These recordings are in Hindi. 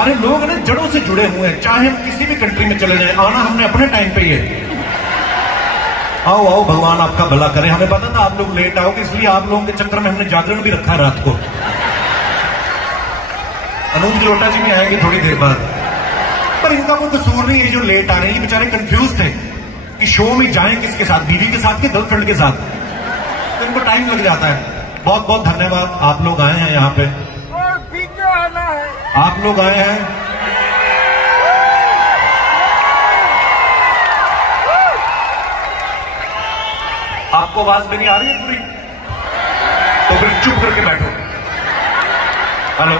हमारे लोग ना जड़ों से जुड़े हुए हैं, चाहे हम किसी भी कंट्री में चले जाएं, आना हमने अपने टाइम पे ही है। आओ आओ, भगवान आपका भला करे। हमें पता था आप लोग लेट आओगे, इसलिए आप लोगों के चक्कर में हमने जागरण भी रखा रात को। अनूप जलोटा जी भी आएंगे थोड़ी देर बाद, पर इनका कोई कसूर नहीं है जो लेट आ रहे हैं। ये बेचारे कंफ्यूज थे कि शो में जाएं किसके साथ, बीवी के साथ कि गर्लफ्रेंड के साथ, तो इनको टाइम लग जाता है। बहुत बहुत धन्यवाद, आप लोग आए हैं यहाँ पे, आप लोग आए हैं। आपको आवाज मेरी आ रही है पूरी? तो फिर चुप करके बैठो। हेलो,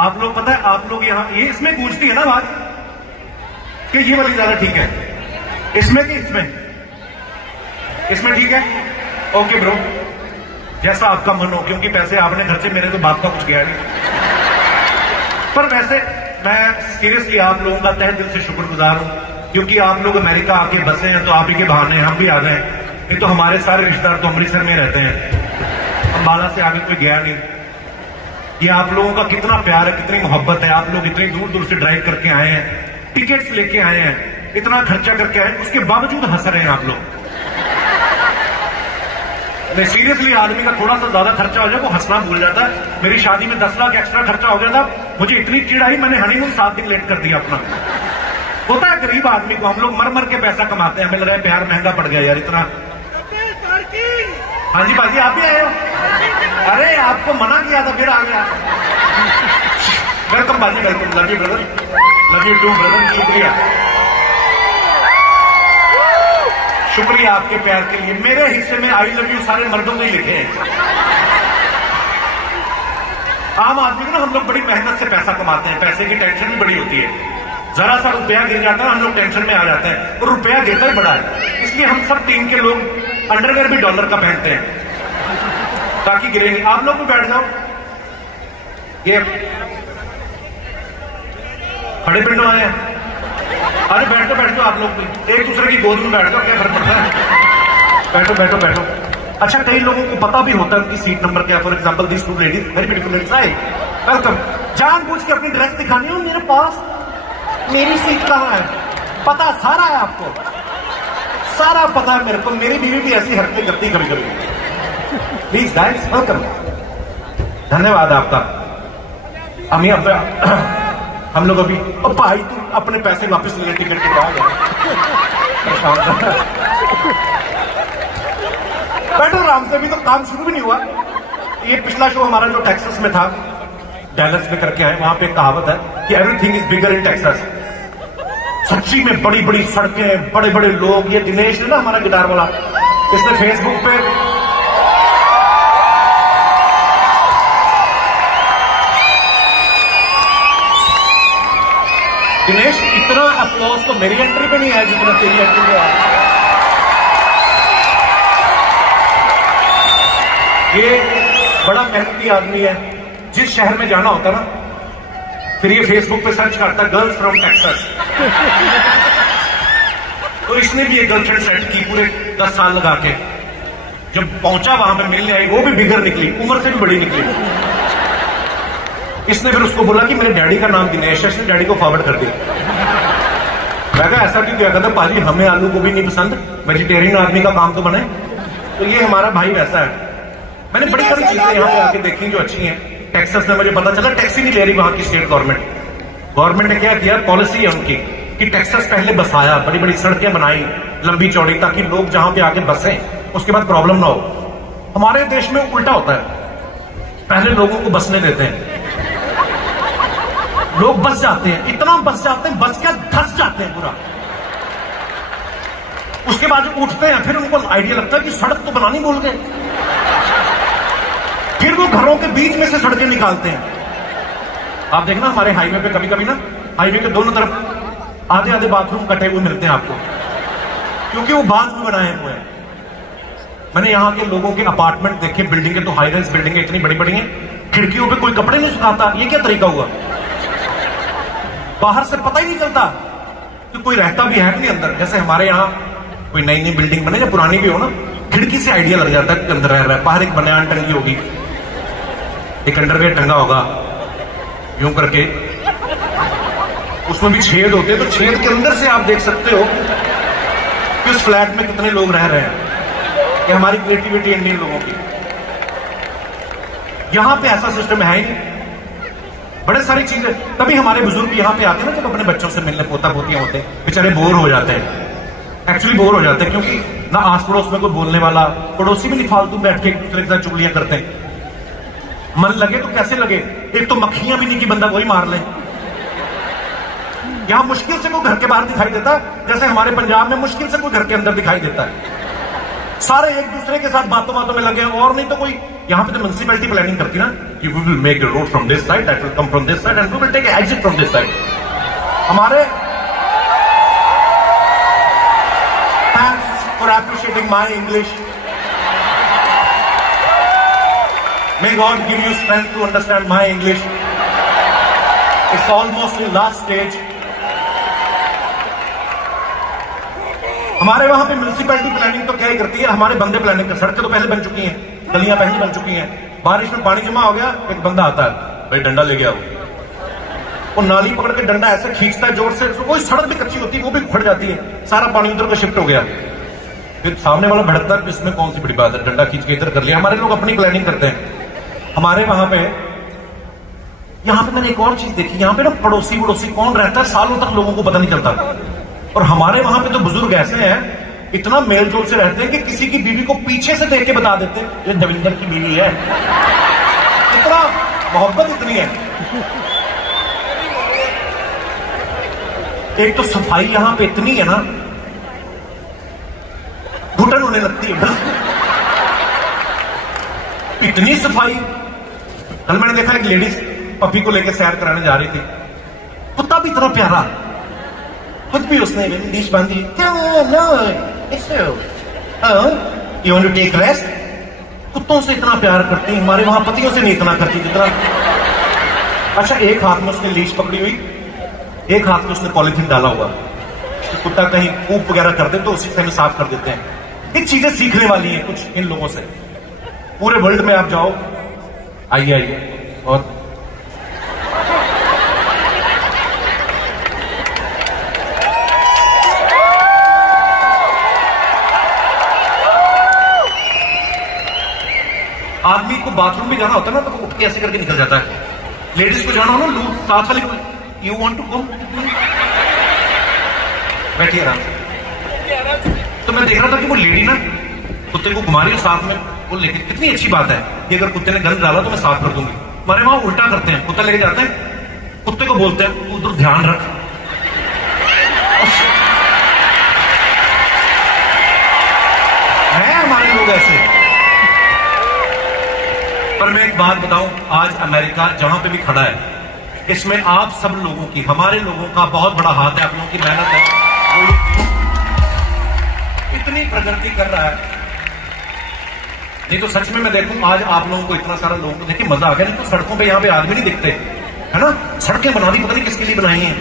आप लोग पता है, आप लोग यहाँ ये इसमें गूंजती है ना आवाज कि ये वाली ज्यादा ठीक है, इसमें कि इसमें ठीक है? ओके ब्रो, जैसा आपका मन हो, क्योंकि पैसे आपने घर से, मेरे तो बात का कुछ गया नहीं। पर वैसे मैं सीरियसली आप लोगों का तहे दिल से शुक्रगुजार हूं, क्योंकि आप लोग अमेरिका आके बसे हैं तो आप ही के बहाने हम भी आ गए। नहीं तो हमारे सारे रिश्तेदार तो अमृतसर में रहते हैं, अंबाला से आगे कोई गया नहीं। ये आप लोगों का कितना प्यार है, कितनी मोहब्बत है। आप लोग इतनी दूर दूर से ड्राइव करके आए हैं, टिकट्स लेके आए हैं, इतना खर्चा करके आए, उसके बावजूद हंस रहे हैं आप लोग। नहीं सीरियसली, आदमी का थोड़ा सा ज्यादा खर्चा हो जाए वो हंसना भूल जाता है। मेरी शादी में 10 लाख एक्स्ट्रा खर्चा हो गया था, मुझे इतनी चिढ़ आई, मैंने हनीमून 7 दिन लेट कर दिया अपना। होता है गरीब आदमी को, हम लोग मर मर के पैसा कमाते हैं, मिल रहा है प्यार महंगा पड़ गया यार इतना। हाँ जी बाजी, आप भी आए हो? अरे आपको मना किया था फिर आ गया। वेलकम बाजी, welcome. Love you brother, love you too brother. शुक्रिया, शुक्रिया आपके प्यार के लिए। मेरे हिस्से में आई लव यू सारे मर्दों ने लिखे हैं। आम आदमी को ना, हम लोग बड़ी मेहनत से पैसा कमाते हैं, पैसे की टेंशन भी बड़ी होती है। जरा सा रुपया गिर जाता है हम लोग टेंशन में आ जाते हैं, और रुपया गिरता ही बड़ा है। इसलिए हम सब टीम के लोग अंडरवेयर भी डॉलर का पहनते हैं ताकि गिरे नहीं। आप लोग भी बैठ जाओ, ये खड़े पिंडों आए हैं। अरे बैठो बैठो, आप लोग भी एक दूसरे की गोद में बैठ जाओ, क्या फर्क पड़ता है? बैठो बैठो बैठो। अच्छा, कई लोगों को पता भी होता है उनकी सीट नंबर क्या। For example this two ladies, very beautiful ladies, hi welcome. जानबूझ के अपनी ड्रेस दिखानी हो, मेरे पास मेरी सीट कहाँ है, पता सारा है आपको, सारा पता है मेरे को। मेरी बीवी भी ऐसी हरकतें करती कभी कभी। प्लीज गाइस, वेलकम, धन्यवाद आपका। हम लोग अभी, ओ भाई तू अपने पैसे वापस ले, टिकट के बाद बैठो आराम से, अभी तो काम शुरू भी नहीं हुआ। ये पिछला शो हमारा जो टेक्सास में था, डैलस में करके आए, वहां पे कहावत है कि everything is bigger in Texas. सच्ची में बड़ी बड़ी सड़कें, बड़े बड़े लोग। ये दिनेश है ना हमारा गिटार वाला, इसने फेसबुक पे दिनेश, इतना अप्लॉज तो मेरी एंट्री पे नहीं आया जितना तेरी एंट्री पे आया। ये बड़ा मेहनती आदमी है, जिस शहर में जाना होता ना, फिर ये फेसबुक पे सर्च करता गर्ल्स फ्रॉम टेक्सास। तो इसने भी एक गर्लफ्रेंड सेट की पूरे 10 साल लगा के। जब पहुंचा वहां पे मिलने आई, वो भी बिगर निकली, उम्र से भी बड़ी निकली। इसने फिर उसको बोला कि मेरे डैडी का नाम दिनेश है, इसने डैडी को फॉरवर्ड कर दिया। मैं कहा ऐसा क्यों? क्या कहता पाजी हमें आलू गोभी नहीं पसंद, वेजिटेरियन आदमी का काम तो बने। तो ये हमारा भाई वैसा है। मैंने बड़ी सारी चीजें यहाँ पे आके देखी जो अच्छी हैं। टेक्सास में मुझे पता चला टैक्सी नहीं ले रही वहां की स्टेट गवर्नमेंट ने क्या किया, पॉलिसी है उनकी कि टैक्सास पहले बसाया, बड़ी बड़ी सड़कें बनाई लंबी चौड़ी, ताकि लोग जहां पे आके बसें उसके बाद प्रॉब्लम ना हो। हमारे देश में उल्टा होता है, पहले लोगों को बसने देते हैं, लोग बस जाते हैं, इतना बस जाते हैं, बस क्या धस जाते हैं पूरा। उसके बाद उठते हैं, फिर उनको आइडिया लगता है कि सड़क तो बनानी भूल गए, फिर वो घरों के बीच में से सड़कें निकालते हैं। आप देखना हमारे हाईवे पे कभी कभी ना, हाईवे के दोनों तरफ आधे आधे बाथरूम कटे हुए मिलते हैं आपको, क्योंकि वो बांध में बनाए हुए हैं। मैंने यहाँ के लोगों के अपार्टमेंट देखे, बिल्डिंगें तो हाई राइज बिल्डिंगें इतनी बड़ी बड़ी हैं, खिड़कियों पे कोई कपड़े नहीं सुखाता। ये क्या तरीका हुआ? बाहर से पता ही नहीं चलता कि कोई रहता भी है नहीं अंदर। जैसे हमारे यहाँ कोई नई नई बिल्डिंग बने या पुरानी भी हो ना, खिड़की से आइडिया लग जाता है कि अंदर रह रहा है। बाहर एक बनियान टंगी होगी, एक अंडरवेयर टंगा होगा, यूं करके उसमें भी छेद होते हैं, तो छेद के अंदर से आप देख सकते हो कि उस फ्लैट में कितने लोग रह रहे हैं। ये हमारी क्रिएटिविटी इंडियन लोगों की। यहां पे ऐसा सिस्टम है ही नहीं। बड़े सारी चीजें, तभी हमारे बुजुर्ग यहां पे आते हैं ना, जब अपने बच्चों से मिलने, पोता पोतियां होते हैं, बेचारे बोर हो जाते हैं। एक्चुअली बोर हो जाते हैं, क्योंकि ना आस पड़ोस में कोई बोलने वाला, पड़ोसी भी नहीं फालतू बैठ के एक दूसरे के साथ चुगलियां करते हैं। मन लगे तो कैसे लगे, एक तो मक्खियां भी नहीं कि बंदा कोई मार ले। यहां मुश्किल से कोई घर के बाहर दिखाई देता, जैसे हमारे पंजाब में मुश्किल से कोई घर के अंदर दिखाई देता है। सारे एक दूसरे के साथ बातों बातों में लगे, और नहीं तो कोई। यहां पे तो म्युनिसिपैलिटी प्लानिंग करती ना कि we will make a road from this side, that will come from this side and we will take exit from this side. हमारे thanks for appreciating my English. May God give you strength to understand my English. It's almost in last stage. हमारे वहां पे म्युनिसिपैलिटी प्लानिंग तो क्या ही करती है, हमारे बंदे प्लानिंग कर। सड़कें तो पहले बन चुकी हैं, गलियां पहले बन चुकी हैं। बारिश में पानी जमा हो गया, एक बंदा आता है, भाई डंडा ले गया वो नाली पकड़ के डंडा ऐसे खींचता है जोर से, कोई सड़क भी कच्ची होती है वो भी फट जाती है, सारा पानी उधर का शिफ्ट हो गया। फिर सामने वाला भड़कता है, इसमें कौन सी बड़ी बात है, डंडा खींच के इधर कर लिया। हमारे लोग अपनी प्लानिंग करते हैं। हमारे वहां पे, यहां पे मैंने एक और चीज देखी, यहां पे ना पड़ोसी वड़ोसी कौन रहता है सालों तक लोगों को पता नहीं चलता। और हमारे वहां पे तो बुजुर्ग ऐसे हैं, इतना मेल जोल से रहते हैं कि किसी की बीवी को पीछे से देख के बता देते हैं ये दविंदर की बीवी है। इतना मोहब्बत इतनी है। एक तो सफाई यहां पे इतनी है ना, घुटन होने लगती है इतनी सफाई। कल मैंने देखा एक लेडीज पपी को लेकर सैर कराने जा रही थी, कुत्ता भी इतना प्यारा, खुद भी उसने लीश बांधी। You want to take rest. कुत्तों से इतना प्यार करती है, हमारे वहां पतियों से नहीं इतना करती जितना। अच्छा, एक हाथ में उसने लीश पकड़ी हुई, एक हाथ में उसने पॉलिथीन डाला हुआ, तो कुत्ता कहीं ऊप वगैरह कर दे तो उसी से हमें साफ कर देते हैं। ये चीजें सीखने वाली हैं कुछ इन लोगों से। पूरे वर्ल्ड में आप जाओ, आइए आइए। और आदमी को बाथरूम में जाना होता है ना, तो वो उठ के ऐसे करके निकल जाता है। लेडीज को जाना हो ना, लू साथ वाली को, यू वांट टू गो, बैठिए आराम से। तो मैं देख रहा था कि वो लेडी ना कुत्ते को घुमा रही है साथ में, वो लेके, कितनी अच्छी बात है कि अगर कुत्ते ने गंद डाला तो मैं साफ कर दूंगी। हमारे वहां उल्टा करते हैं, कुत्ता लेके जाते हैं, कुत्ते को बोलते हैं उधर ध्यान रख। है हमारे लोग ऐसे। पर मैं एक बात बताऊं, आज अमेरिका जहां पे भी खड़ा है, इसमें आप सब लोगों की, हमारे लोगों का बहुत बड़ा हाथ है, आप लोगों की मेहनत है, वो इतनी प्रगति कर रहा है। नहीं तो सच में मैं देखूं आज आप लोगों को, इतना सारा लोगों को देखिए मजा आ गया। नहीं तो सड़कों पे यहाँ पे आदमी नहीं दिखते, है ना। सड़कें बना दी, पता नहीं किसके लिए बनाई हैं।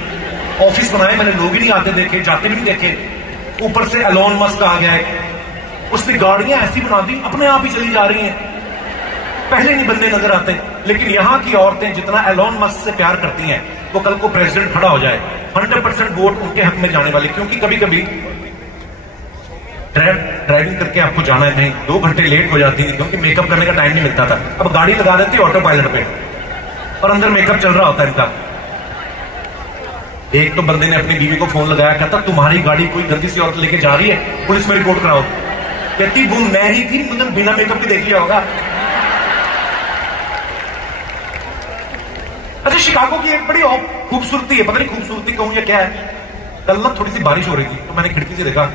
ऑफिस बनाए, मैंने लोग ही नहीं आते देखे, जाते भी नहीं देखे। ऊपर से एलोन मस्क आ गया है, उसने गाड़ियां ऐसी बना दी अपने आप ही चली जा रही हैं, पहले नहीं बंदे नजर आते। लेकिन यहां की औरतें जितना एलोन मस्क से प्यार करती हैं, वो कल को प्रेसिडेंट खड़ा हो जाए 100% वोट उनके हक में जाने वाली। क्योंकि कभी कभी ड्राइविंग करके आपको जाना है, नहीं 2 घंटे लेट हो जाती थी क्योंकि मेकअप करने का टाइम नहीं मिलता था। अब गाड़ी लगा देती ऑटो पायलट पे और अंदर मेकअप चल रहा होता है इनका। एक तो बंदे ने अपनी बीवी को फोन लगाया, कहता तुम्हारी गाड़ी कोई गंदी सी औरत लेके जा रही है, पुलिस में रिपोर्ट कराओ। कहती वो मैं ही थी, मुझे बिना मेकअप के देख लिया होगा। अच्छा, शिकागो की एक बड़ी खूबसूरती है, पता नहीं खूबसूरती कहूं या क्या है। कल ना थोड़ी सी बारिश हो रही थी, तो मैंने खिड़की से देखा,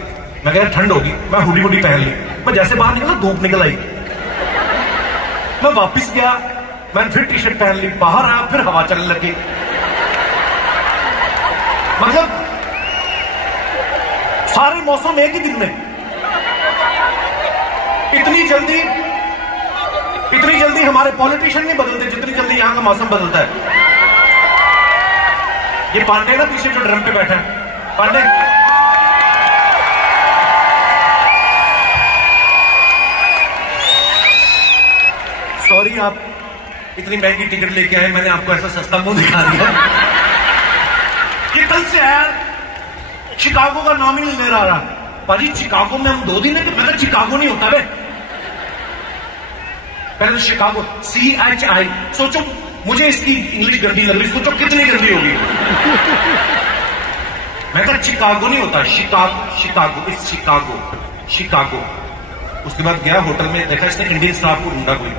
मैं कह ठंड होगी, मैं हुडी वुडी पहन ली। मैं जैसे बाहर निकला धूप निकल आई, मैं वापिस गया, मैंने फिर टी शर्ट पहन ली, बाहर आया, फिर हवा चलने लगी। मतलब सारे मौसम एक ही दिन में। इतनी जल्दी हमारे पॉलिटिशियन नहीं बदलते जितनी जल्दी यहां का मौसम बदलता है। ये पांडे ना पीछे जो ड्रम पे बैठा है, पांडे सॉरी, आप इतनी महंगी टिकट लेके आए, मैंने आपको ऐसा सस्ता मुंह दिखा दिया। ये से आया? शिकागो का नाम ही नहीं ले रहा। पाजी शिकागो में हम 2 दिन है कि मैं शिकागो नहीं होता बे। पहले तो शिकागो CHI, सोचो मुझे इसकी इंग्लिश गंदी लग रही, सोचो कितनी गंदी होगी। मैं कहा शिकागो नहीं होता, शिकागो इस शिकागो। उसके बाद गया होटल में, देखा इसने इंडियन स्टाफ को ढूंढा कोई,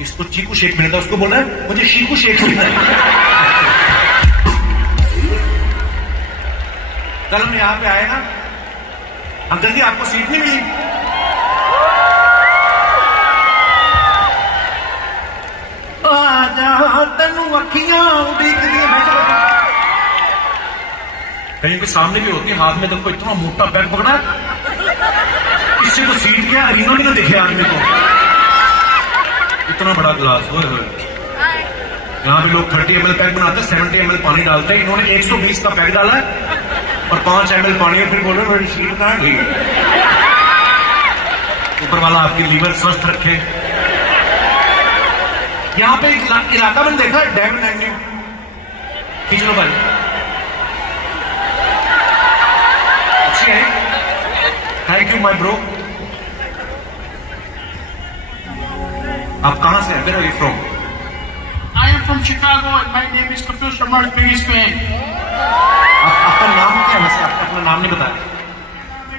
इसको चीकू शेक मिलता, उसको बोला मुझे शीकू शेक मिलता है। कल हम यहां पे आए ना, अंकल जी आपको सीट नहीं मिली। तेनू अखियां उड़ीक दी, कहीं के सामने भी होती, हाथ में देखो इतना मोटा बैग पकड़ा, इससे तो सीट क्या अरीना भी ना दिखे आदमी को। इतना बड़ा गिलास हो, यहाँ पे लोग 30 ml पैक बनाते हैं, 70 ml पानी डालते हैं, इन्होंने 120 का पैक डाला है और 5 ml पानी है, फिर बोल रहे मेरी सीट कहाँ गई। ऊपर वाला आपकी लीवर स्वस्थ रखे। यहाँ पे एक इलाका मैंने देखा है, डेवन एवेन्यू, खींच लो भाई, अच्छी है, थैंक यू माय ब्रो। आप कहां से हैं? Where are you from? I am from Chicago and my name is Kapil Sharma's biggest fan. आपका नाम क्या है? वैसे आपने अपना नाम नहीं बताया।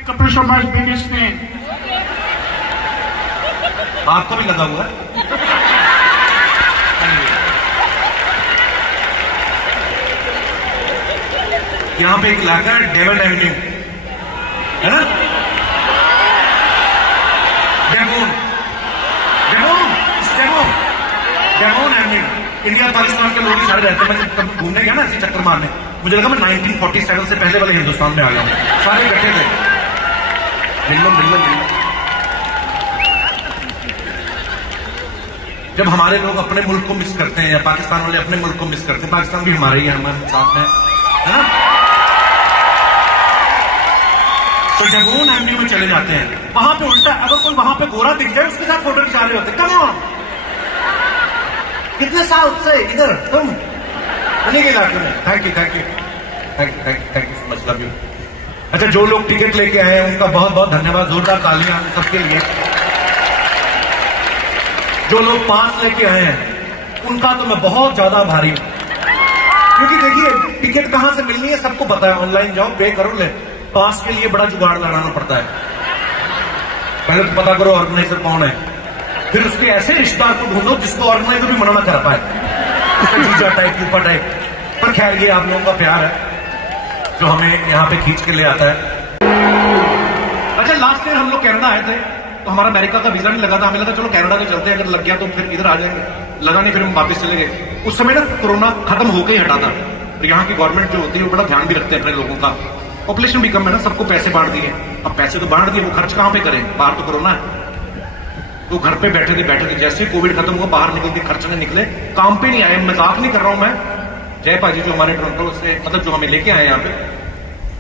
Kapil Sharma's biggest fan. आपको भी लगा हुआ है? यहाँ पे एक इलाका है डेवन एवेन्यू, है ना? डेवोन एवेन्यू, इंडिया पाकिस्तान के लोग सारे रहते हैं। मैं जब घूमने गया ना ऐसे चक्कर मारने, मुझे लगा मैं 1947 से पहले वाले हिंदुस्तान में आ गया हूं। सारे इकट्ठे थे, मिलम। जब हमारे लोग अपने मुल्क को मिस करते हैं या पाकिस्तान वाले अपने मुल्क को मिस करते हैं, पाकिस्तान भी हमारे ही है, हमारे साथ में, है ना? तो डेवोन एवेन्यू में चले जाते हैं, वहां पे उल्टा, अगर कोई वहां पे गोरा दिख जाए उसके साथ फोटो खिंचा रहे होते। कम ऑन, कितने साल से इधर तुम उन्हीं के इलाके में। Thank you so much, love you. अच्छा, जो लोग टिकट लेके आए हैं उनका बहुत बहुत धन्यवाद, जोरदार तालियां सबके लिए। जो लोग पास लेके आए हैं उनका तो मैं बहुत ज्यादा आभारी हूं, क्योंकि देखिए टिकट कहां से मिलनी है सबको पता है, ऑनलाइन जाओ पे करो, ले। पास के लिए बड़ा जुगाड़ लगाना पड़ता है, पहले तो पता करो ऑर्गेनाइजर कौन है, फिर उसके ऐसे रिश्तेदार को ढूंढो जिसको ऑर्गेनाइजर भी मना ना कर पाए, उसका जीजा टाइप, ऊपर टाइप। पर खैर ये आप लोगों का प्यार है जो हमें यहाँ पे खींच के ले आता है। अच्छा, लास्ट ईयर हम लोग कनाडा आए थे, तो हमारा अमेरिका का वीजा नहीं लगा था, हमें लगा चलो कनाडा तो चलते हैं, अगर लग गया तो फिर इधर आ जाएंगे। लगा नहीं, फिर हम वापस चले गए। उस समय ना कोरोना खत्म होकर ही हटा था, तो यहाँ की गवर्नमेंट जो होती है वो बड़ा ध्यान भी रखते हैं अपने लोगों का। पॉपुलेशन भी कम है ना, सबको पैसे बांट दिए। अब पैसे तो बांट दिए, वो खर्च कहां पे करें, बाहर तो कोरोना है। तो घर पे बैठे थे, जैसे ही कोविड खत्म हुआ बाहर निकल के खर्चने निकले, काम पे नहीं आए। मजाक नहीं कर रहा हूं मैं। जय पाजी जो हमारे टोरंटो से, मतलब जो हमें लेके आए यहाँ पे,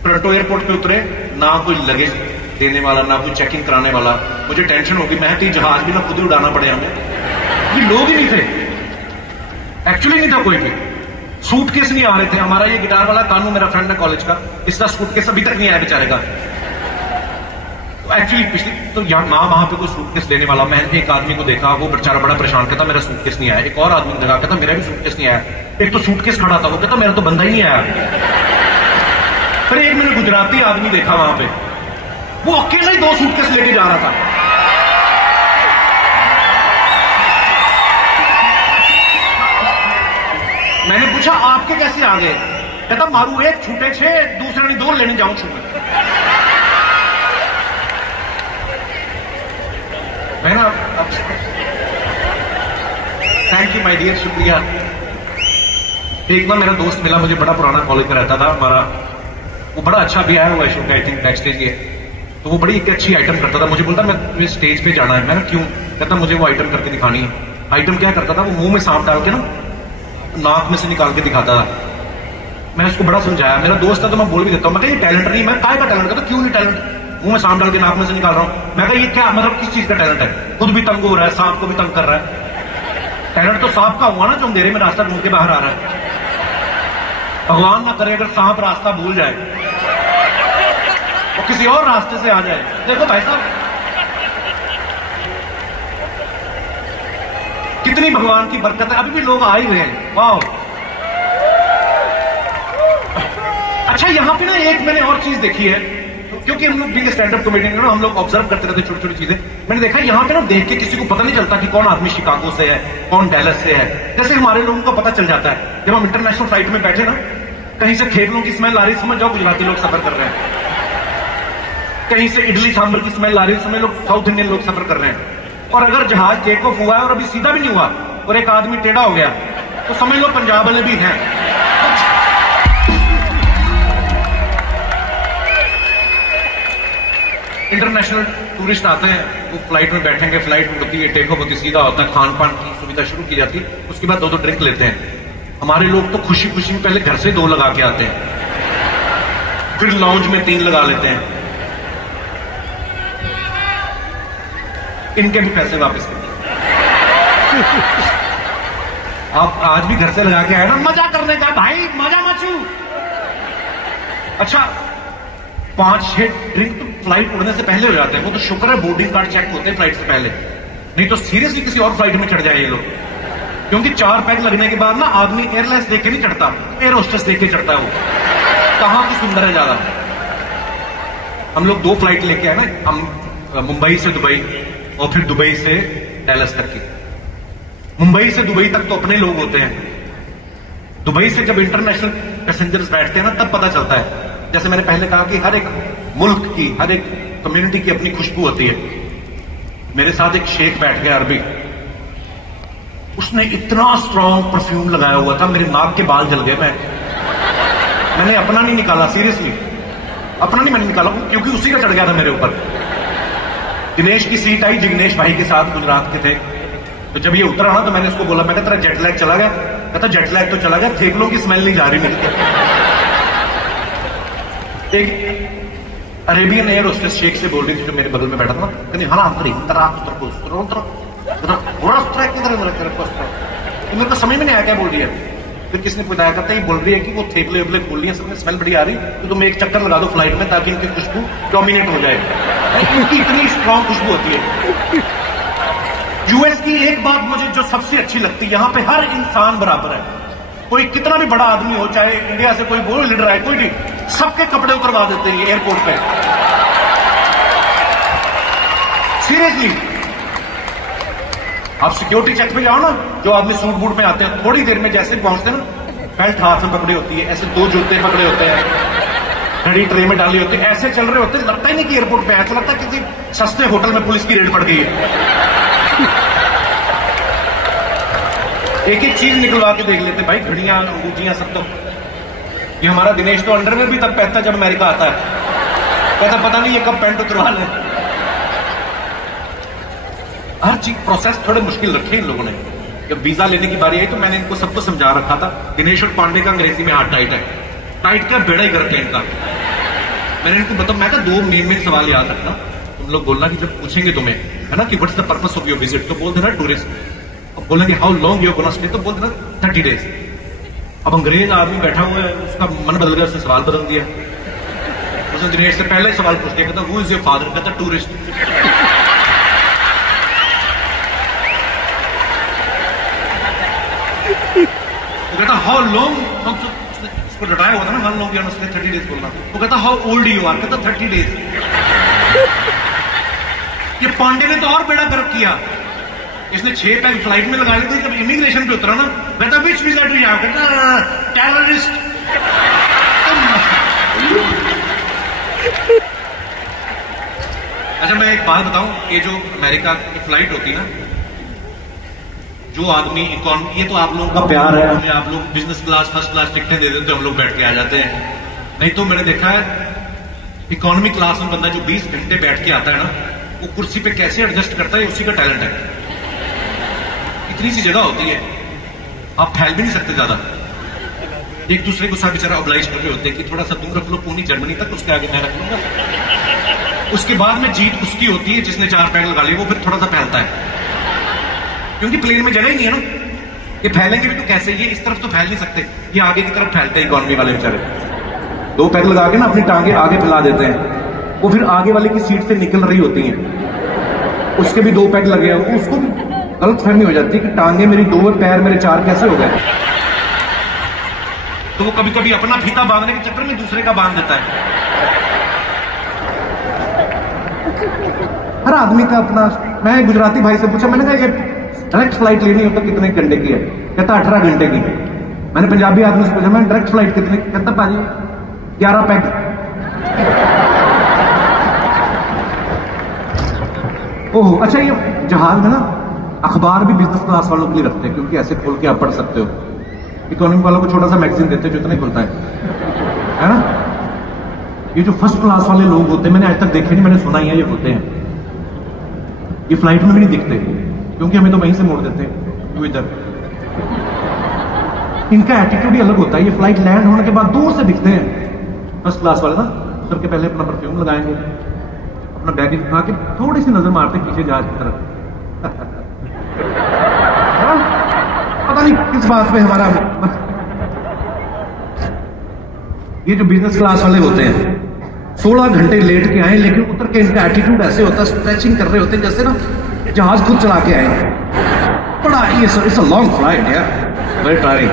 टोरंटो एयरपोर्ट पे उतरे, ना कोई लगेज देने वाला, ना कोई चेकिंग कराने वाला। मुझे टेंशन होगी, मैं तो जहाज भी ना खुद ही उड़ाना पड़े हमें, ये लोग ही नहीं थे, एक्चुअली नहीं था कोई भी। सूटकेस नहीं आ रहे थे। हमारा ये गिटार वाला कानू, मेरा फ्रेंड है कॉलेज का, इसका सूटकेस अभी तक नहीं आया बेचारे का। एक्चुअली पिछली तो यहाँ वहां पे कोई सूटकेस लेने वाला, मैंने एक आदमी को देखा, वो बेचारा बड़ा परेशान कहता मेरा सूटकेस नहीं आया। एक और आदमी को देखा, कहता मेरा भी सूटकेस नहीं आया। एक तो सूटकेस खड़ा था, वो कहता मेरा तो बंदा ही नहीं आया। फिर एक मैंने गुजराती आदमी देखा वहां पे, वो अकेला ही 2 सूटकेस लेके जा रहा था। मैंने पूछा आपके कैसे आ गए? कहता मारू एक छूटे 6, दूसरे ने 2 लेने जाऊं छूटे। मैं ना थैंक यू माय डियर, शुक्रिया। एक ना मेरा दोस्त मिला मुझे, बड़ा पुराना कॉलेज में रहता था हमारा, वो बड़ा अच्छा भी आया हुआ है शो का, आई थिंक बैक स्टेज ये। तो वो बड़ी एक अच्छी आइटम करता था, मुझे बोलता मैं स्टेज पे जाना है। मैंने क्यों? कहता मुझे वो आइटम करके दिखानी है। आइटम क्या करता था, वो मुंह में सांप डाल के ना नाक में से निकाल के दिखाता था। मैंने उसको बड़ा समझाया, मेरा दोस्त था तो मैं बोल भी देता हूँ, मैं कहा ये टैलेंट नहीं, मैं काय का टैलेंट? कहता क्यों नहीं टैलेंट, मुंह में सांप डाल के नाक में से निकाल रहा हूं। मैं कहा ये क्या मतलब, किस चीज का टैलेंट है? खुद भी तंग हो रहा है, सांप को भी तंग कर रहा है। टैलेंट तो सांप का हुआ ना, जो अंधेरे में रास्ता ढूंढ के बाहर आ रहा है। भगवान ना करे अगर सांप रास्ता भूल जाए और किसी और रास्ते से आ जाए। देखो भाई साहब, कितनी भगवान की बरकत है, अभी भी लोग आ ही रहे हैं। वाह। अच्छा, यहां पे ना एक मैंने और चीज देखी है, क्योंकि हम लोग बीइंग स्टैंड अप कॉमेडियन ना, हम लोग ऑब्जर्व करते रहते छोटी छोटी चीजें। मैंने देखा यहां पे ना देख के किसी को पता नहीं चलता कि कौन आदमी शिकागो से है, कौन डैलस से है। जैसे हमारे लोगों को पता चल जाता है जब हम इंटरनेशनल फ्लाइट में बैठे ना, कहीं से खेपलों की स्मेल आ रही, समझ जाओ गुजराती लोग सफर कर रहे हैं। कहीं से इडली सांभर की स्मेल आ रही, समझ लो साउथ इंडियन लोग सफर कर रहे हैं। और अगर जहाज टेक ऑफ हुआ है और अभी सीधा भी नहीं हुआ और एक आदमी टेढ़ा हो गया, तो समझ लो पंजाब वाले भी हैं। इंटरनेशनल टूरिस्ट आते हैं, वो फ्लाइट में बैठेंगे, फ्लाइट उड़ती है, टेक ऑफ होती, सीधा होता है, खान पान की सुविधा शुरू की जाती है, उसके बाद 2-2 ड्रिंक लेते हैं। हमारे लोग तो खुशी खुशी में पहले घर से 2 लगा के आते हैं, फिर लॉन्ज में 3 लगा लेते हैं। इनके भी पैसे वापस कर। आप आज भी घर से लगा के आए ना, मजा करने का भाई, मजा मचू। अच्छा, 5-6 ड्रिंक तो फ्लाइट उड़ने से पहले हो जाते हैं। वो तो शुक्र है बोर्डिंग कार्ड चेक होते हैं फ्लाइट से पहले, नहीं तो सीरियसली किसी और फ्लाइट में चढ़ जाए ये लोग। क्योंकि 4 पैक लगने के बाद ना आदमी एयरलाइंस देख के नहीं चढ़ता, एयर होस्टेस देख के चढ़ता है। वो कहां की सुंदर है ज्यादा। हम लोग 2 फ्लाइट लेके आए ना, हम मुंबई से दुबई और फिर दुबई से डैलस तक की। मुंबई से दुबई तक तो अपने लोग होते हैं, दुबई से जब इंटरनेशनल पैसेंजर्स बैठते हैं ना, तब पता चलता है। जैसे मैंने पहले कहा कि हर एक मुल्क की, हर एक कम्युनिटी की अपनी खुशबू होती है। मेरे साथ एक शेख बैठ गया अरबी, उसने इतना स्ट्रॉन्ग परफ्यूम लगाया हुआ था, मेरे नाक के बाल जल गए। मैंने अपना नहीं निकाला, सीरियसली अपना नहीं मैंने निकाला, क्योंकि उसी का चढ़ गया था मेरे ऊपर। दिनेश की सीट आई जिग्नेश भाई के साथ, गुजरात के थे। तो जब ये उतरा ना, तो मैंने उसको बोला, मैं कहा तेरा जेट लैग चला गया? कहता जेट लैग तो चला गया, थेपलों की स्मेल नहीं जा रही मेरी। एक अरेबियन एयर होस्टेस शेख से बोल रही थी जो मेरे बगल में बैठा था ना, कहती हाँ मेरे को समझ में नहीं आया क्या बोल रही है। फिर किसने बताया, करता ये बोल रही है कि वो थेपले वेपले खोल रही है, सबने स्मेल बड़ी आ रही, तो तुम एक चक्कर लगा दो फ्लाइट में ताकि इनकी खुशबू डोमिनेट हो जाए। इनकी इतनी स्ट्रॉन्ग खुशबू होती है। यूएस की एक बात मुझे जो सबसे अच्छी लगती है, यहां पे हर इंसान बराबर है। कोई कितना भी बड़ा आदमी हो, चाहे इंडिया से कोई वो लीडर है, कोई नहीं, सबके कपड़े उतरवा देते हैं एयरपोर्ट पे। सीरियसली, आप सिक्योरिटी चेक पे जाओ ना, जो आदमी सूट बूट में आते हैं, थोड़ी देर में जैसे पहुंचते हैं ना, बेल्ट हाथ में पकड़ी होती है, ऐसे 2 जूते पकड़े होते हैं, घड़ी ट्रे में डाली होती है, ऐसे चल रहे होते हैं। लगता ही नहीं कि एयरपोर्ट पे, ऐसा लगता है किसी सस्ते होटल में पुलिस की रेड पड़ गई है। एक एक चीज निकलवा के देख लेते भाई, घड़ियां, अंगूठियां, सब। तो ये हमारा दिनेश तो अंडरवेयर भी तब पहनता जब अमेरिका आता है, कहता पता नहीं ये कब पैंट उतरवा ले। हर चीज प्रोसेस थोड़े मुश्किल रखे इन लोगों ने। जब वीजा लेने की बारी आई तो मैंने इनको सबको समझा रखा था, दिनेश और पांडे का अंग्रेजी में हाथ टाइट है, टाइट का बेड़ा ही करते हैं इनका। मैंने इनको बताया, मैं 2 मेन सवाल याद रखना, तुम लोग बोलना कि जब पूछेंगे तुम्हें, है ना, कि what's the purpose of your visit, तो बोल देना टूरिस्ट। अब बोलेंगे how long you gonna stay, तो बोल देना 30 डेज। अब अंग्रेज आदमी बैठा हुआ है, उसका मन बदल गया, उसने सवाल बदल दिया। उसने दिनेश से पहले सवाल पूछ दिया, कहता हु इज योर फादर, कहता टूरिस्ट। तो कहता हाउ लॉन्ग, उसको डटाया हुआ था ना, हाउ लॉन्ग यू, उसने 30 डेज बोलना। वो कहता हाउ ओल्ड यू आर, कहता 30 डेज। ये पांडे ने तो और बेड़ा गर्क किया, इसने 6 पैक फ्लाइट में लगा ली थी। जब इमिग्रेशन पे उतरा ना, कहता विच वीजा डू यू हैव, कहता टेररिस्ट। अच्छा, मैं एक बात बताऊं, ये जो अमेरिका की फ्लाइट होती है ना, जो आदमी इकोनॉमी, ये तो आप लोगों का प्यार है, हमें आप लोग बिजनेस क्लास, फर्स्ट क्लास टिकटें दे देते हो, हम लोग बैठ के आ जाते हैं। नहीं तो मैंने देखा है इकोनॉमी क्लास में बंदा जो 20 घंटे बैठ के आता है ना, वो कुर्सी पे कैसे एडजस्ट करता है, उसी का टैलेंट है। इतनी सी जगह होती है, आप फैल भी नहीं सकते ज्यादा। एक दूसरे को सब बेचारा ऑब्लाइज कर रहे होते हैं कि थोड़ा सा दूर रख लो, पूरी जर्मनी तक, उसके आगे मैं रख लूंगा। उसके बाद में जीत उसकी होती है जिसने 4 पैक लगा लिए, वो फिर थोड़ा सा फैलता है, क्योंकि प्लेन में जगह ही नहीं है ना। ये फैलेंगे भी तो कैसे, ये इस तरफ तो फैल नहीं सकते, ये आगे की तरफ फैलते हैं इकोनॉमी वाले बेचारे। 2 पैग लगा के ना अपनी टांगे आगे फैला देते हैं, वो फिर आगे वाले की सीट से निकल रही होती हैं, उसके भी 2 पैग लगे हैं, उसको भी गलत फहमी हो जाती है कि टांगे मेरी 2 पैर मेरे 4 कैसे हो गए। तो वो कभी कभी अपना फीता बांधने के चक्कर में दूसरे का बांध देता है। हर आदमी का अपना। मैं गुजराती भाई से पूछा, मैंने कहा ये डायरेक्ट फ्लाइट लेनी हो तो कितने घंटे की है? कहता 18 घंटे की। मैंने पंजाबी आदमी से पूछा, मैं डायरेक्ट फ्लाइट कितने? कहता पाजी 11 पैग। ओह अच्छा, ये जहाज में ना अखबार भी बिजनेस क्लास वालों के लिए रखते हैं, क्योंकि ऐसे खोल के आप पढ़ सकते हो। इकोनॉमी वालों को छोटा सा मैगजीन देते हैं जो इतना ही खुलता है ना। ये जो फर्स्ट क्लास वाले लोग होते हैं, मैंने आज तक देखे नहीं, मैंने सुना ही है ये होते हैं। ये फ्लाइट में भी नहीं दिखते, क्योंकि हमें तो वहीं से मोड़ देते हैं जो इधर। इनका एटीट्यूड ही अलग होता है। ये फ्लाइट लैंड होने के बाद दूर से दिखते हैं फर्स्ट क्लास वाले ना। उतर के पहले अपना परफ्यूम लगाएंगे, अपना बैगेज उठा के थोड़ी सी नजर मारते पीछे जहाज की तरफ। पता नहीं किस बात पे हमारा। ये जो बिजनेस क्लास वाले होते हैं 16 घंटे लेट के आए, लेकिन उतर के इनका एटीट्यूड ऐसे होता है, स्ट्रेचिंग कर रहे होते हैं जैसे ना जहाज खुद चला के आए। बड़ा इट्स अ लॉन्ग फ्लाइट यार, वेरी टायरिंग।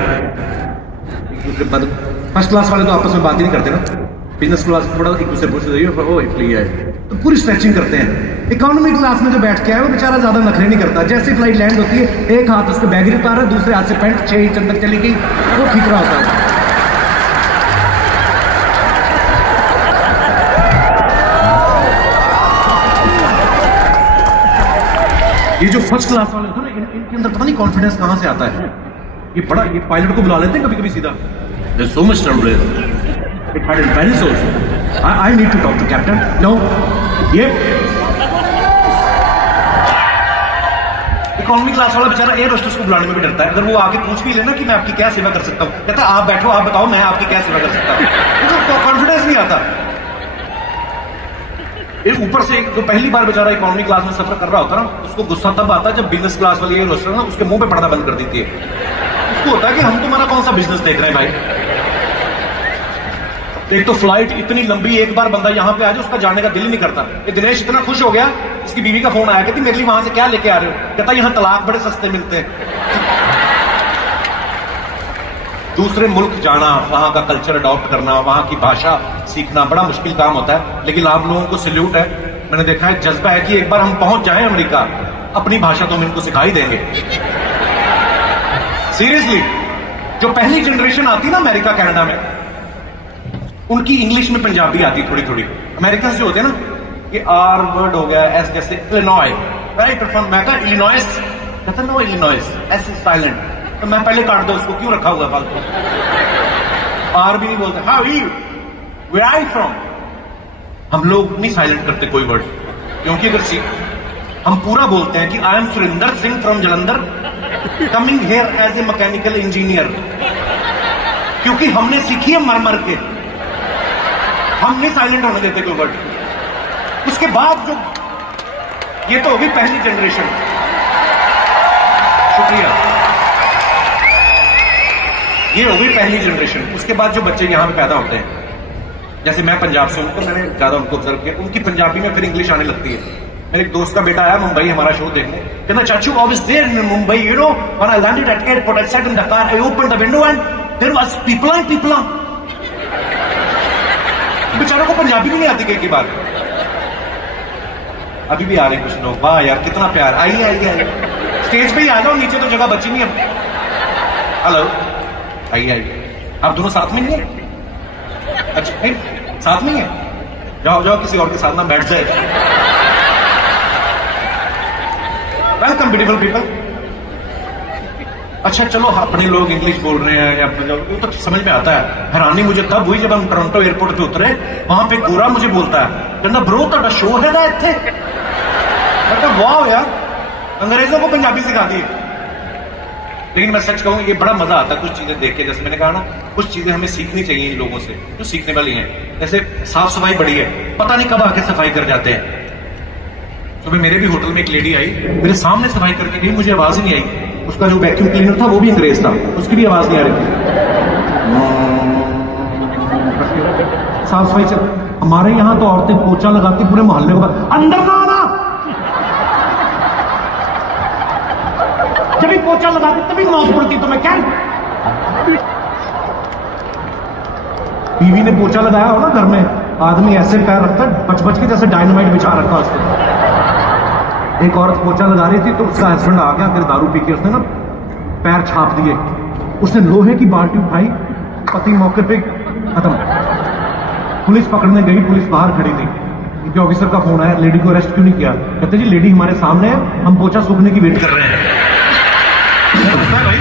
फर्स्ट क्लास वाले तो आपस में बात ही नहीं करते ना। बिजनेस क्लास थोड़ा एक दूसरे पूछ रही है, इटली है तो पूरी स्ट्रेचिंग करते हैं। इकोनॉमी क्लास में जो बैठ के आया वो बेचारा ज्यादा नखरे नहीं करता। जैसे फ्लाइट लैंड होती है, एक हाथ उसके बैगेज उतारा, दूसरे हाथ से पैंट 6 इंच अंदर चली गई, वो ठीक रहा होता है। ये जो फर्स्ट क्लास वाले होते हैं ना, इनके अंदर पता नहीं कॉन्फिडेंस कहां से आता है। ये पायलट को बुला लेते हैं कभी कभी सीधा, There's so much turbulence. It had in Paris also. I need to talk to captain. No, ये इकोनॉमी क्लास वाला बेचारा एयर होस्टेस को बुलाने में भी डरता है। अगर वो आके पूछ भी लेना कि मैं आपकी क्या सेवा कर सकता हूँ, कहता आप बैठो, आप बताओ मैं आपकी क्या सेवा कर सकता हूँ। तो कॉन्फिडेंस नहीं आता। ऊपर से जो पहली बार बेचारा इकोनॉमी क्लास में सफर कर रहा होता ना, उसको गुस्सा तब आता है जब बिजनेस क्लास वाली एयर होस्टेस ना उसके मुंह पे पर्दा बंद कर देती है। उसको होता है कि हम तुम्हारा कौन सा बिजनेस देख रहे हैं भाई। एक तो फ्लाइट इतनी लंबी, एक बार बंदा यहां पे आ जाए उसका जाने का दिल ही नहीं करता। ये दिनेश इतना खुश हो गया, इसकी बीवी का फोन आया, कहती मेरे लिए वहां से क्या लेके आ रहे हो? कहता यहां तलाक बड़े सस्ते मिलते हैं। दूसरे मुल्क जाना, वहां का कल्चर अडॉप्ट करना, वहां की भाषा सीखना बड़ा मुश्किल काम होता है, लेकिन आप लोगों को सैल्यूट है। मैंने देखा है जज्बा है कि एक बार हम पहुंच जाएं अमेरिका, अपनी भाषा तो हम इनको सिखा ही देंगे। सीरियसली, जो पहली जनरेशन आती ना अमेरिका कनाडा में, उनकी इंग्लिश में पंजाबी आती थोड़ी थोड़ी। अमेरिकन जो होते हैं ना कि आर वर्ड हो गया, एस जैसे इलिनॉय, राइट फ्रॉम, मैं कहा इलिनॉयस, कहता no Illinois, S is silent, तो मैं पहले काट दो उसको, क्यों रखा हुआ फालतू। आर भी नहीं बोलते। How you, where are you from. हम लोग नहीं साइलेंट करते कोई वर्ड, क्योंकि अगर हम पूरा बोलते हैं कि I am Surendra Singh from Jalandhar, coming here as a mechanical engineer, क्योंकि हमने सीखी है मर मर के। हम नहीं साइलेंट होने देते कोई वर्ड। उसके बाद जो ये तो होगी पहली जनरेशन, शुक्रिया, ये होगी पहली जनरेशन। उसके बाद जो बच्चे यहां पे पैदा होते हैं, जैसे मैं पंजाब से हूं तो मैंने ज्यादा उनको ऑब्जर्व किया, उनकी पंजाबी में फिर इंग्लिश आने लगती है। मेरे एक दोस्त का बेटा आया मुंबई हमारा शो देखने, कहना चाचू I was there in Mumbai, you know, when I landed at airport, I sat in the car, I opened the window and there was people. बेचारों को पंजाबी भी नहीं आती कई बार। अभी भी आ रहे कुछ लोग, वाह यार कितना प्यार। आइए स्टेज पे ही आ जाओ, नीचे तो जगह बची नहीं है। हेलो, आइए आप दोनों साथ में नहीं है? अच्छा नहीं साथ में ही है, जाओ किसी और के साथ ना बैठ जाए। Welcome beautiful people. अच्छा चलो, अपने लोग इंग्लिश बोल रहे हैं या वो तो समझ में आता है। हैरानी मुझे तब हुई जब हम टोरंटो एयरपोर्ट पे उतरे, वहां पे गोरा मुझे बोलता है, कहना ब्रो ਤੁਹਾਡਾ शो है ना इतने। मतलब वाह यार, अंग्रेजों को पंजाबी सिखा दी। लेकिन मैं सच कहूं, ये बड़ा मजा आता है कुछ चीजें देख के। जैसे मैंने कहा ना, कुछ चीजें हमें सीखनी चाहिए इन लोगों से जो सीखने वाली हैं। जैसे साफ सफाई बड़ी है, पता नहीं कब आके सफाई कर जाते हैं। सुबह मेरे भी होटल में एक लेडी आई, मेरे सामने सफाई करके गई, मुझे आवाज ही नहीं आई। उसका जो वैक्यूम क्लीनर था वो भी अंग्रेज था, उसकी भी आवाज नहीं आ रही थी। साफ सफाई चल। हमारे यहां तो औरतें पोछा लगाती पूरे मोहल्ले को अंदर ना आना, जब भी पोछा लगाती तभी नौज पड़ती तुम्हें क्या? बीवी ने पोछा लगाया हो ना घर में, आदमी ऐसे पैर रखता है बच बच के जैसे डायनामाइट बिछा रखा उसको। एक औरत पोछा लगा रही थी तो उसका हस्बैंड आ गया, फिर दारू पी के उसने ना पैर छाप दिए, उसने लोहे की बाल्टी उठाई, पति मौके पे खत्म। पुलिस पकड़ने गई, पुलिस बाहर खड़ी थी, उनके ऑफिसर का फोन आया, लेडी को अरेस्ट क्यों नहीं किया? कहते जी लेडी हमारे सामने है, हम पोछा सूखने की वेट कर रहे हैं। भाई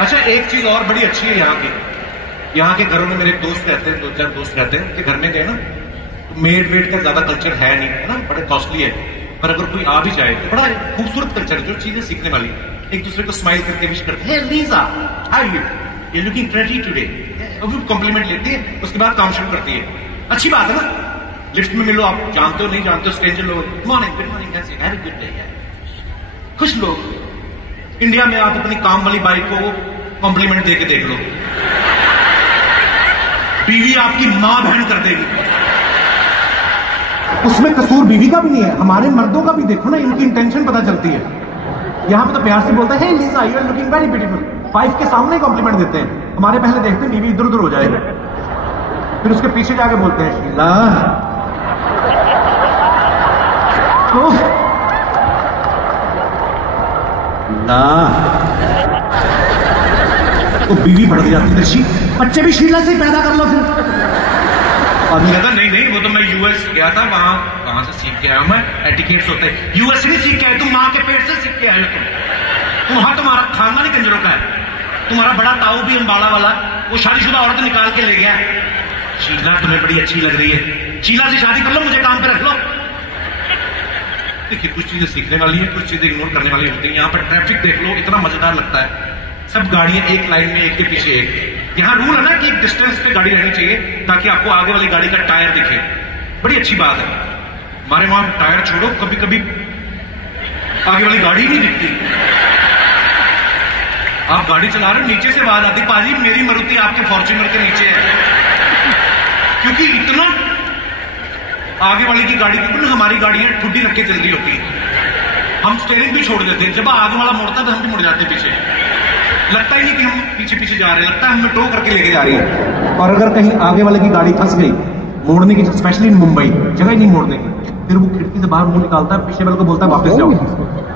अच्छा, एक चीज और बड़ी अच्छी है यहाँ के घरों में मेरे दोस्त रहते हैं, 2-4 दोस्त रहते हैं, कि घर में गए ना तो मेड वेड का ज्यादा कल्चर है नहीं, है ना, बड़े कॉस्टली है, पर अगर कोई आ भी जाए तो बड़ा खूबसूरत कल्चर है, जो चीजें सीखने वाली। एक दूसरे को स्माइल करके विश करते हैं, Lisa how are you looking pretty today, वो कॉम्प्लीमेंट लेती है, उसके बाद काम शुरू करती है। अच्छी बात है ना, लिफ्ट में मिलो, आप जानते हो नहीं जानते हो, स्ट्रेंजर लोग good morning have a good day. कुछ लोग इंडिया में आप अपनी काम वाली बाइक को कॉम्प्लीमेंट देके देख लो, बीवी आपकी मां बहन कर देगी। उसमें कसूर बीवी का भी नहीं है, हमारे मर्दों का भी देखो ना, इनकी इंटेंशन पता चलती है। यहां पे तो प्यार से बोलता है, hey Lisa you are looking very beautiful, wife के सामने कॉम्प्लीमेंट देते हैं। हमारे पहले देखते हैं बीवी इधर उधर हो जाएगा, फिर उसके पीछे जाके बोलते हैं शीला। तो बीवी बढ़ जाती है, बच्चे भी शीला से पैदा कर लो फिर। आदमी कहता नहीं वो तो मैं यूएस गया था, वहां से सीख के आया मैं, एटिकेट्स होते हैं। यूएस से नहीं सीख के आए, तुम मां के पेट से सीख के आए हो। तुम वहां तुम्हारा खानदान ही कंजरों का है, तुम्हारा बड़ा ताऊ भी अंबाला वाला, वो शादीशुदा औरत निकाल के ले गया। शीला तुम्हें बड़ी अच्छी लग रही है, शीला से शादी कर लो, मुझे काम पे रख लो। देखिए कुछ चीजें सीखने वाली है, कुछ चीजें इग्नोर करने वाली होती है। यहाँ पर ट्रैफिक देख लो, इतना मजेदार लगता है, सब गाड़ियां एक लाइन में, एक के पीछे एक। यहाँ रूल है ना कि एक डिस्टेंस पे गाड़ी रहनी चाहिए ताकि आपको आगे वाली गाड़ी का टायर दिखे, बड़ी अच्छी बात है। हमारे वहां टायर छोड़ो, कभी कभी आगे वाली गाड़ी नहीं दिखती। आप गाड़ी चला रहे हो, नीचे से आवाज आती, पाजी मेरी मारुति आपके फॉर्च्यूनर के नीचे है, क्योंकि इतना आगे वाली की गाड़ी की हमारी गाड़ियां ठुड्डी रख के चल रही होती है। हम स्टेयरिंग भी छोड़ देते हैं, जब आगे वाला मुड़ता है तो हम भी मुड़ जाते हैं पीछे, लगता ही नहीं कि हम पीछे पीछे जा रहे हैं, लगता है हमें टो करके लेके जा रही है। और अगर कहीं आगे वाले की गाड़ी फंस गई, मोड़ने की, स्पेशली इन मुंबई जगह ही नहीं मोड़ने की, फिर वो खिड़की से बाहर मुंह निकालता है, पीछे वाले को बोलता है वापस जाओ,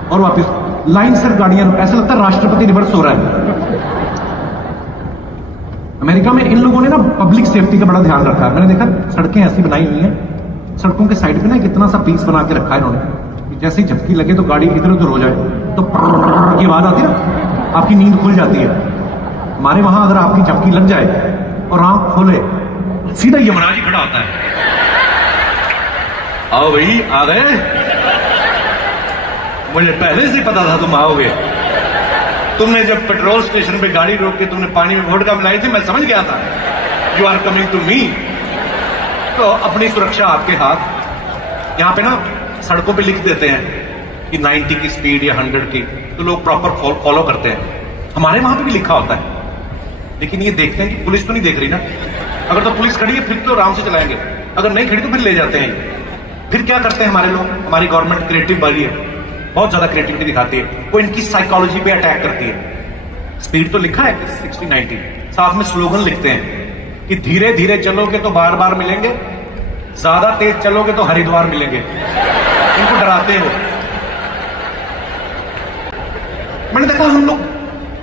और वापस लाइन से गाड़ियां, ऐसा लगता है राष्ट्रपति रिवर्स हो रहा है। अमेरिका में इन लोगों ने ना पब्लिक सेफ्टी का बड़ा ध्यान रखा है। मैंने देखा सड़कें ऐसी बनाई हुई हैं, सड़कों के साइड पे ना कितना सा पीस बना के रखा है इन्होंने, जैसे ही झपकी लगे तो गाड़ी इधर उधर हो जाए तो की आवाज आती है ना, आपकी नींद खुल जाती है। हमारे वहां अगर आपकी झपकी लग जाए और आंख खोले, सीधा यमराज ही खड़ा होता है, आओ भाई आ गए, मुझे पहले से पता था तुम आओगे। तुमने जब पेट्रोल स्टेशन पे गाड़ी रोक के तुमने पानी में वोडका मिलाई थी, मैं समझ गया था you are coming to me. तो अपनी सुरक्षा आपके हाथ। यहाँ पे ना सड़कों पे लिख देते हैं कि 90 की स्पीड या 100 की, तो लोग प्रॉपर फॉलो करते हैं। हमारे वहां पे भी लिखा होता है, लेकिन ये देखते हैं कि पुलिस तो नहीं देख रही ना। अगर तो पुलिस खड़ी है फिर तो आराम से चलाएंगे, अगर नहीं खड़ी तो फिर ले जाते हैं। फिर क्या करते हैं हमारे लोग, हमारी गवर्नमेंट क्रिएटिव वाली है, बहुत ज्यादा क्रिएटिविटी दिखाती है, वो इनकी साइकोलॉजी पे अटैक करती है। स्पीड तो लिखा है 60-90, साथ में स्लोगन लिखते हैं कि धीरे धीरे चलोगे तो बार बार मिलेंगे, ज्यादा तेज चलोगे तो हरिद्वार मिलेंगे। इनको डराते हो। मैंने देखा हम लोग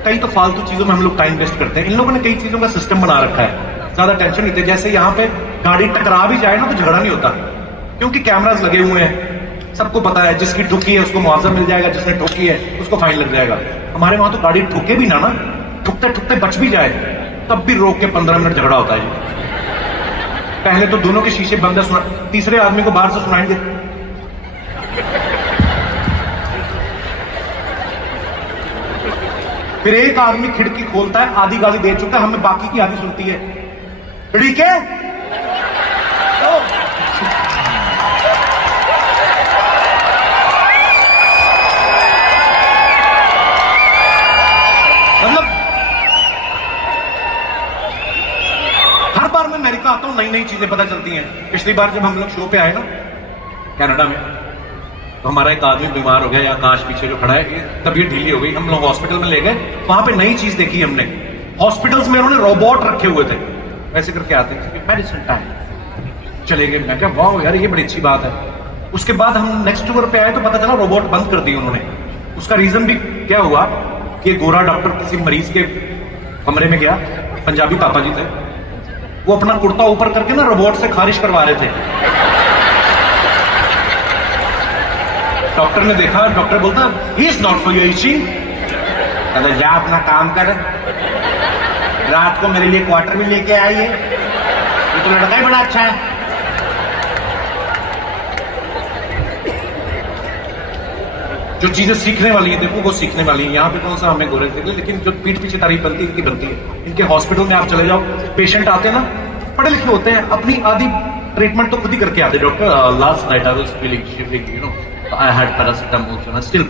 कई तो फालतू चीजों में हम लोग टाइम वेस्ट करते हैं, इन लोगों ने कई चीजों का सिस्टम बना रखा है, ज्यादा टेंशन नहीं लेते। जैसे यहाँ पे गाड़ी टकरा भी जाए ना तो झगड़ा नहीं होता, क्योंकि कैमरास लगे हुए हैं, सबको पता है जिसकी ठुकी है उसको मुआवजा मिल जाएगा, जिसने ठोकी है उसको फाइन लग जाएगा। हमारे वहां तो गाड़ी ठुके भी ना, ठुकते ठुकते बच भी जाए तब भी रोक के 15 मिनट झगड़ा होता है। पहले तो दोनों के शीशे बंद है, तीसरे आदमी को बाहर से सुनाएंगे, फिर एक आदमी खिड़की खोलता है, आधी गाली दे चुका है, हमें बाकी की आधी सुनती है। ठीक है, का आता हूँ, नई नई चीजें पता चलती हैं। पिछली बार जब हम लोग शो पे आए ना कनाडा में, तो हमारा एक आदमी बीमार हो गया, या आकाश पीछे जो खड़ा है, तबीयत ढीली हो गई, हम लोग हॉस्पिटल में ले गए। वहां पे नई चीज देखी हमने, हॉस्पिटल्स में उन्होंने रोबोट रखे हुए थे, ऐसे करके आते हैं मेडिसिन टाइम, चले गए। मैं क्या वाह यार ये बड़ी अच्छी बात है। उसके बाद हम नेक्स्ट टूर पे आए तो पता चला रोबोट बंद कर दिए उन्होंने। उसका रीजन भी क्या हुआ कि गोरा डॉक्टर किसी मरीज के कमरे में गया, पंजाबी पापा जी थे, वो अपना कुर्ता ऊपर करके ना रोबोट से खारिश करवा रहे थे। डॉक्टर ने देखा, डॉक्टर बोलता ही is not for your itching, जा अपना काम कर, रात को मेरे लिए क्वार्टर में लेके आइए, ये तो लड़का ही बड़ा अच्छा है। जो चीजें सीखने वाली है देखो वो सीखने वाली है। यहाँ पे कौन सा हमें गोरे थे, लेकिन जो पीठ पीछे तारीफ बनती है इनकी बनती है। इनके हॉस्पिटल में आप चले जाओ, पेशेंट आते हैं ना, पढ़े लिखे होते हैं, अपनी आधी ट्रीटमेंट तो खुद ही करके आते। Doctor last night I was feeling shivering, you know, I had paracetamol, still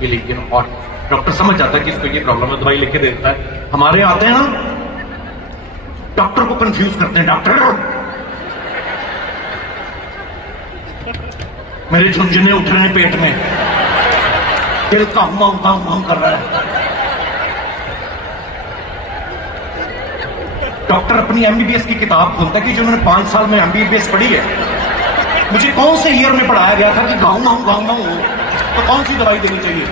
feeling, you know, hot. Doctor समझ जाता है कि इसको ये प्रॉब्लम है, दवाई लिख के देता है। हमारे आते हैं ना, डॉक्टर को कंफ्यूज करते हैं। डॉक्टर मेरे झुंझुने उठ रहे हैं पेट में, दिल का हम कर रहा है। डॉक्टर अपनी एमबीबीएस की किताब खोलता है कि जो मैंने 5 साल में एमबीबीएस पढ़ी है, मुझे कौन से ईयर में पढ़ाया गया था कि गाऊं तो कौन सी दवाई देनी चाहिए।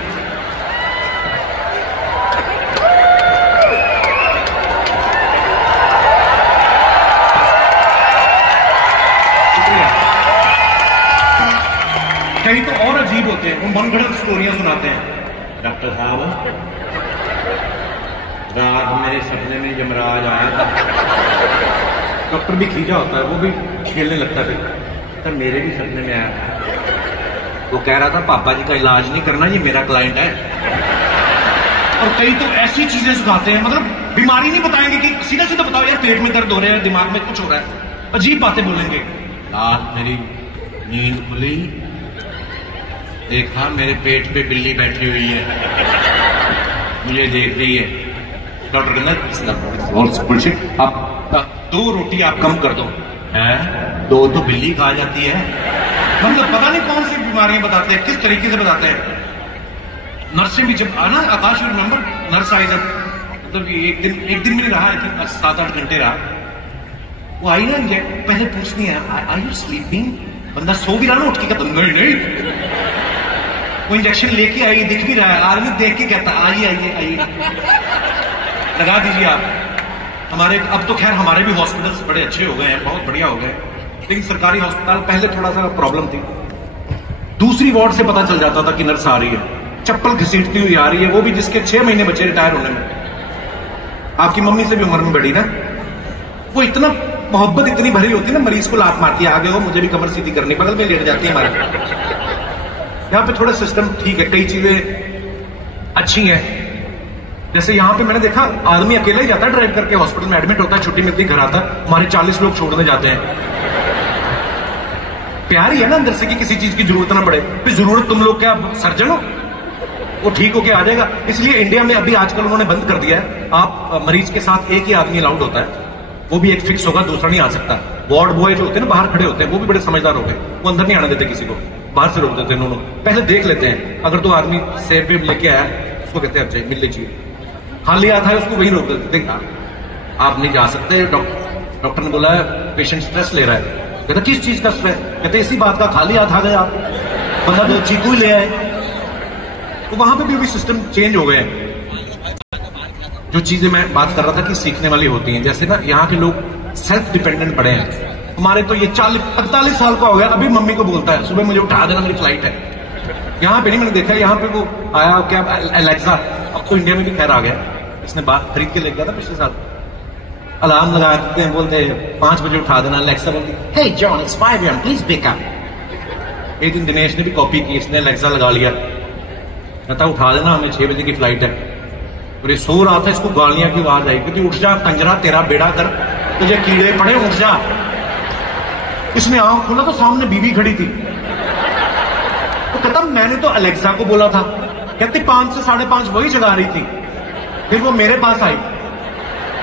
कई तो और अजीब होते हैं, वो मनगढ़ंत स्टोरियां सुनाते हैं। डॉक्टर साहब रात मेरे सपने में यमराज आया था। डॉक्टर भी खींचा होता है, वो भी खेलने लगता है। तो मेरे भी सपने में आया था, वो कह रहा था पापा जी का इलाज नहीं करना, ये मेरा क्लाइंट है। और कई तो ऐसी चीजें सिखाते हैं, मतलब बीमारी नहीं बताएंगे कि सीधा सीधा बताओ यार पेट में दर्द हो रहा है, दिमाग में कुछ हो रहा है, अजीब बातें बोलेंगे। रात मेरी नींद खुली, देखा मेरे पेट पे बिल्ली बैठी हुई है, मुझे देख रही है। डॉक्टर कहना आप 2 रोटी आप कम कर दो, है 2 तो बिल्ली खा जाती है। मतलब पता नहीं कौन सी बीमारियां बताते हैं, किस तरीके से बताते हैं। नर्सें भी जब आना, आकाश यू रिमेंबर, नर्स आई जब, मतलब एक दिन भी नहीं रहा, आई थिंक 7-8 घंटे रहा। वो आई ना, पहले पूछनी है आर यू स्लीपिंग, बंदा सो भी रहा ना, उठ के कहता नहीं। वो इंजेक्शन लेके आई, दिख भी रहा है, आदमी देख के कहता आइए लगा दीजिए आप। हमारे अब तो खैर हमारे भी हॉस्पिटल्स बड़े अच्छे हो गए हैं, बहुत बढ़िया हो गए, लेकिन सरकारी अस्पताल पहले थोड़ा सा प्रॉब्लम थी। दूसरी वार्ड से पता चल जाता था कि नर्स आ रही है, चप्पल घसीटती हुई आ रही है, वो भी जिसके 6 महीने बचे रिटायर होने में, आपकी मम्मी से भी उम्र में बड़ी ना। वो इतना मोहब्बत इतनी भरी होती है ना, मरीज को लात मारती है, आगे हो मुझे भी कमर सीधी करनी, बगल में लेट जाती है हमारे। यहाँ पे थोड़ा सिस्टम ठीक है, कई चीजें अच्छी हैं। जैसे यहाँ पे मैंने देखा आदमी अकेला ही जाता है ड्राइव करके, हॉस्पिटल में एडमिट होता है, छुट्टी मिलती घर आता है, हमारे 40 लोग छोड़ने जाते हैं। प्यार ही है ना अंदर से कि किसी चीज की जरूरत ना पड़े। फिर जरूरत तुम लोग क्या सर्जन हो, वो ठीक होके आ जाएगा। इसलिए इंडिया में अभी आजकल उन्होंने बंद कर दिया है, आप मरीज के साथ एक ही आदमी अलाउड होता है, वो भी एक फिक्स होगा, दूसरा नहीं आ सकता। वार्ड बॉय जो होते हैं ना बाहर खड़े होते हैं, वो भी बड़े समझदार हो गए, वो अंदर नहीं आने देते किसी को, बाहर से रोक देते हैं। उन्होंने पहले देख लेते हैं, अगर तो आदमी सेब पे लेके आया उसको कहते हैं अच्छा मिल लीजिए, खाली आता है उसको वही रोक देते हैं, आप नहीं जा सकते। डॉक्टर ने बोला पेशेंट स्ट्रेस ले रहा है, कहता किस चीज का स्ट्रेस, कहते इसी बात का, खाली हाथ आ गए आप, बंदा तो चीकू ही ले आए। तो वहां पे भी सिस्टम चेंज हो गए हैं। जो चीजें मैं बात कर रहा था कि सीखने वाली होती हैं, जैसे ना यहाँ के लोग सेल्फ डिपेंडेंट बड़े हैं। हमारे तो ये 40-45 साल का हो गया, अभी मम्मी को बोलता है सुबह मुझे उठा देना, मेरी फ्लाइट है। यहाँ पे नहीं, मैंने देखा यहाँ पे वो आया क्या एलेक्सा, अब तो इंडिया में भी खैर आ गया, इसने बात खरीद के ले गया था पिछले साल, अलार्म लगा देते हैं, बोलते 5 बजे उठा देना। एलेक्सा बोलती hey John it's 5 AM please wake up. एक दिन दिनेश ने भी कॉपी की, इसने एलेक्सा लगा लिया, कहता उठा देना हमें 6 बजे की फ्लाइट है। और ये सो रहा था, इसको गालियां की आवाज आई, कहती उठ जा कंजरा, तेरा बेड़ा कर, तुझे कीड़े पड़े, उठ जा। इसने आंख खोला तो सामने बीवी खड़ी थी, तो कहता मैंने तो अलेक्सा को बोला था, कहती 5 से 5:30 वही जगा रही थी, फिर वो मेरे पास आई,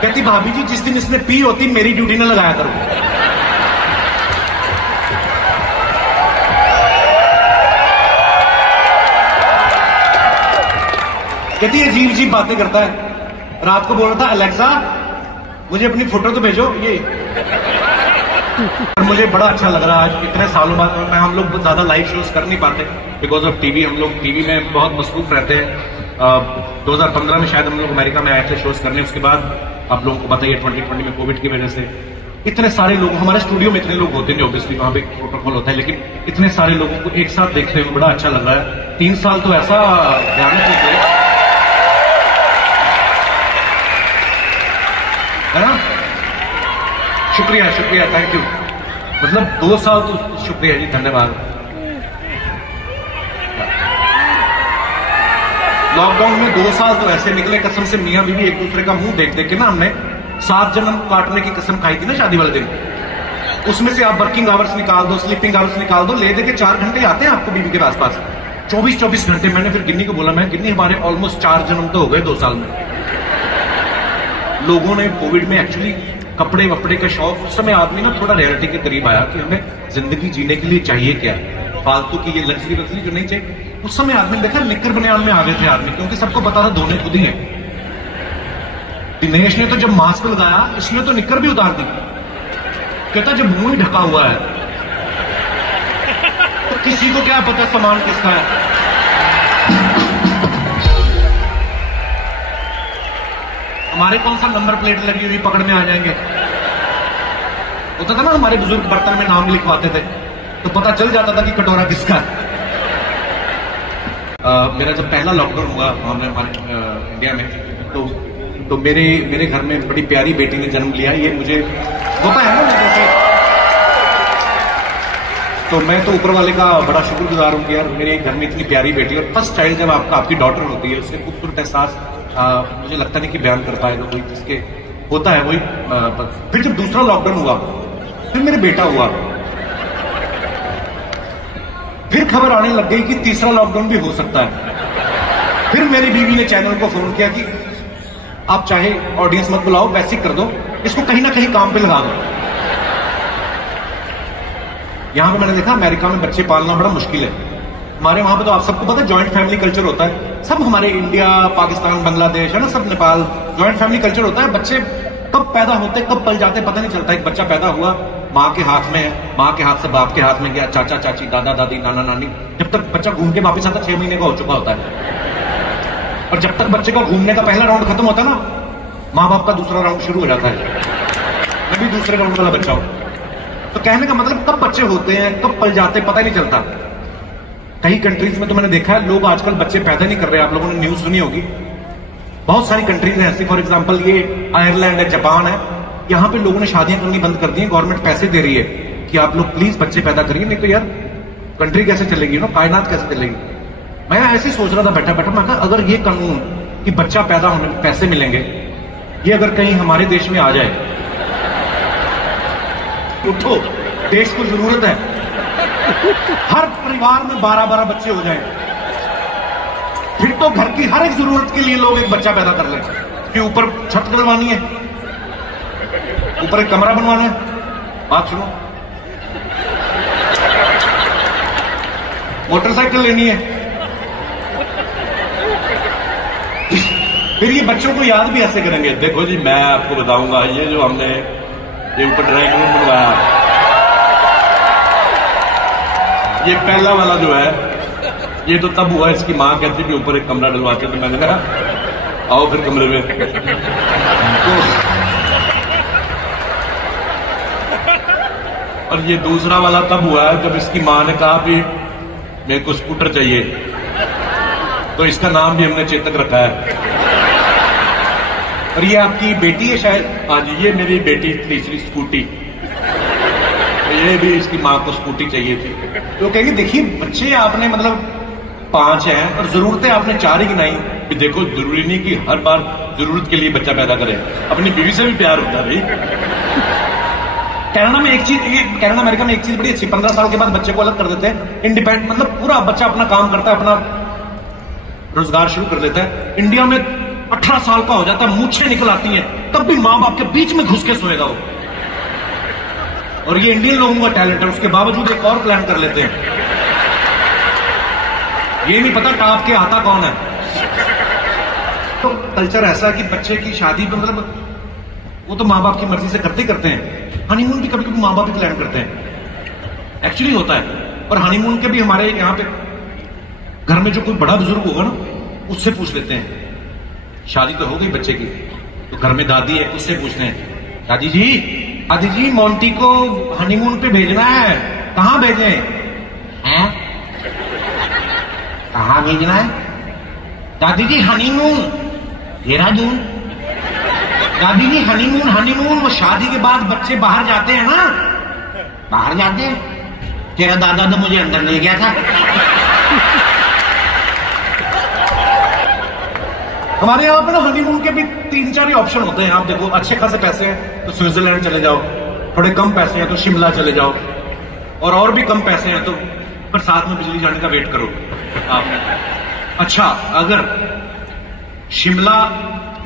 कहती भाभी जी जिस दिन इसने पी होती मेरी ड्यूटी न लगाया करो। कहती अजीब अजीब बातें करता है। रात को बोल रहा था अलेक्सा मुझे अपनी फोटो तो भेजो ये। और मुझे बड़ा अच्छा लग रहा है आज इतने सालों बाद मैं हम लोग ज्यादा लाइव शोज कर नहीं पाते बिकॉज ऑफ टीवी। हम लोग टीवी में बहुत मसरूफ रहते हैं। 2015 में शायद हम लोग अमेरिका में आए थे शोज करने। उसके बाद आप लोगों को बताइए 2020 में कोविड की वजह से इतने सारे लोग हमारे स्टूडियो में इतने लोग होते हैं जो ऑब्वियसली वहां पे प्रोटोकॉल होता है, लेकिन इतने सारे लोगों को एक साथ देखते हुए बड़ा अच्छा लग रहा है। 3 साल तो ऐसा भयानक निकले है ना। शुक्रिया शुक्रिया, थैंक यू। मतलब 2 साल तो शुक्रिया जी, धन्यवाद। लॉकडाउन में 2 साल तो ऐसे निकले कसम से मियां बीवी एक दूसरे का मुंह देख देख के ना हमने 7 जन्म काटने की कसम खाई थी ना शादी वाले दिन। उसमें से आप वर्किंग आवर्स निकाल दो, स्लीपिंग आवर्स निकाल दो, ले दे के 4 घंटे आते हैं आपको बीवी के आसपास। 24-24 घंटे। मैंने फिर गिन्नी को बोला मैं गिन्नी हमारे ऑलमोस्ट 4 जन्म तो हो गए 2 साल में। लोगों ने कोविड में एक्चुअली कपड़े वपड़े का शौक, उस समय आदमी ना थोड़ा रियलिटी के करीब आया कि हमें जिंदगी जीने के लिए चाहिए क्या, फालतू की ये लग्जरी वग्जरी जो नहीं चाहिए। उस समय आदमी देखा निक्कर बनियान में आ गए थे आदमी, क्योंकि सबको पता था धोने खुद ही है। दिनेश ने तो जब मास्क लगाया इसने तो निक्कर भी उतार दी। कहता जब मुंह ही ढका हुआ है तो किसी को क्या पता सामान किसका है। हमारे कौन सा नंबर प्लेट लगी हुई पकड़ में आ जाएंगे। होता था ना हमारे बुजुर्ग बर्तन में नाम लिखवाते थे तो पता चल जाता था कि कटोरा किसका है। मेरा जब पहला लॉकडाउन हुआ हमारे इंडिया में तो मेरे घर में बड़ी प्यारी बेटी ने जन्म लिया। ये मुझे होता है ना जैसे, तो मैं तो ऊपर वाले का बड़ा शुक्रगुजार हूँ कि यार मेरे घर में इतनी प्यारी बेटी। और फर्स्ट चाइल्ड जब आपकी डॉटर होती है उससे खूबसूरत एहसास मुझे लगता नहीं कि बयान कर पाएगा कोई, जिसके होता है वही। फिर जब दूसरा लॉकडाउन हुआ फिर मेरे बेटा हुआ, फिर खबर आने लग गई कि तीसरा लॉकडाउन भी हो सकता है। फिर मेरी बीवी ने चैनल को फोन किया कि आप चाहे ऑडियंस मत बुलाओ, वैसे कर दो, इसको कहीं ना कहीं काम पे लगा दो। यहां पे मैंने देखा अमेरिका में बच्चे पालना बड़ा मुश्किल है। हमारे वहां पे तो आप सबको पता है जॉइंट फैमिली कल्चर होता है। सब हमारे इंडिया, पाकिस्तान, बांग्लादेश है ना, सब नेपाल, जॉइंट फैमिली कल्चर होता है। बच्चे कब पैदा होते कब पल जाते पता नहीं चलता। एक बच्चा पैदा हुआ माँ के हाथ में है, माँ के हाथ से बाप के हाथ में गया, चाचा चाची, दादा दादी, नाना नानी, जब तक बच्चा घूम के वापिस आता 6 महीने का हो चुका होता है। और जब तक बच्चे का घूमने का पहला राउंड खत्म होता है ना, माँ बाप का दूसरा राउंड शुरू हो जाता है। मैं भी दूसरे राउंड वाला बच्चा हूं। तो कहने का मतलब कब बच्चे होते हैं कब पल जाते पता ही नहीं चलता। कई कंट्रीज में तो मैंने देखा है लोग आजकल बच्चे पैदा नहीं कर रहे। आप लोगों ने न्यूज सुनी होगी, बहुत सारी कंट्रीज हैं ऐसी। फॉर एग्जांपल ये आयरलैंड है, जापान है, यहां पे लोगों ने शादियां करनी बंद कर दी है। गवर्नमेंट पैसे दे रही है कि आप लोग प्लीज बच्चे पैदा करिए, नहीं तो यार कंट्री कैसे चलेगी ना, कायनात कैसे चलेगी। मैं ऐसे ही सोच रहा था बैठा बैठा, मैं कहा अगर ये कानून कि बच्चा पैदा होने में पैसे मिलेंगे ये अगर कहीं हमारे देश में आ जाए, उठो, देश को जरूरत है हर परिवार में 12-12 बच्चे हो जाएं, फिर तो घर की हर एक जरूरत के लिए लोग एक बच्चा पैदा कर लें। कि ऊपर छत डलवानी है, ऊपर एक कमरा बनवाना है, बात सुनो, मोटरसाइकिल लेनी है, फिर ये बच्चों को याद भी ऐसे करेंगे। देखो जी मैं आपको बताऊंगा, ये जो हमने ये ऊपर ड्राइंग रूम बनवाया, ये पहला वाला जो है ये तो तब हुआ इसकी माँ कहती कि ऊपर एक कमरा डलवाते, तो मैंने कहा आओ फिर कमरे में। तो और ये दूसरा वाला तब हुआ है जब इसकी माँ ने कहा कि मेरे को स्कूटर चाहिए, तो इसका नाम भी हमने चेतक रखा है। और ये आपकी बेटी है शायद? हाँ जी, ये मेरी बेटी तीसरी स्कूटी, तो ये भी इसकी माँ को स्कूटी चाहिए थी। तो कहेंगे देखिए बच्चे आपने मतलब 5 हैं और जरूरतें आपने 4 ही गिनाई। कि देखो जरूरी नहीं कि हर बार जरूरत के लिए बच्चा पैदा करें, अपनी बीवी से भी प्यार होता है भाई। कनाडा में एक चीज, कनाडा अमेरिका में एक चीज बड़ी अच्छी, 15 साल के बाद बच्चे को अलग कर देते हैं, इंडिपेंडेंट, मतलब पूरा बच्चा अपना काम करता है, अपना रोजगार शुरू कर देता है। इंडिया में 18 साल का हो जाता है, मूछें निकल आती हैं, तब भी मां बाप के बीच में घुस के सोएगा वो। और ये इंडियन लोगों का टैलेंट है, उसके बावजूद एक और प्लान कर लेते हैं। ये नहीं पता टाप के आता कौन है। तो कल्चर ऐसा है कि बच्चे की शादी पे मतलब वो तो माँ बाप की मर्जी से करते ही करते हैं। हनीमून भी कभी कभी माँ बाप ही प्लान करते हैं, एक्चुअली होता है। और हनीमून के भी हमारे यहाँ पे घर में जो कोई बड़ा बुजुर्ग होगा ना, उससे पूछ लेते हैं। शादी तो हो गई बच्चे की, तो घर में दादी है, उससे पूछते हैं, दादी जी मोंटी को हनीमून पे भेजना है, कहाँ भेजें? हैं? कहाँ भेजना है? दादी जी हनीमून देहरादून। दादी जी हनीमून वो शादी के बाद बच्चे बाहर जाते हैं ना, बाहर जाते हैं। तेरा दादा तो मुझे अंदर ले गया था। हमारे यहाँ पे ना हनीमून के भी 3-4 ऑप्शन होते हैं। आप देखो, अच्छे खासे पैसे हैं तो स्विट्जरलैंड चले जाओ, थोड़े कम पैसे हैं तो शिमला चले जाओ, और भी कम पैसे हैं तो बरसात में बिजली जाने का वेट करो आप। अच्छा, अगर शिमला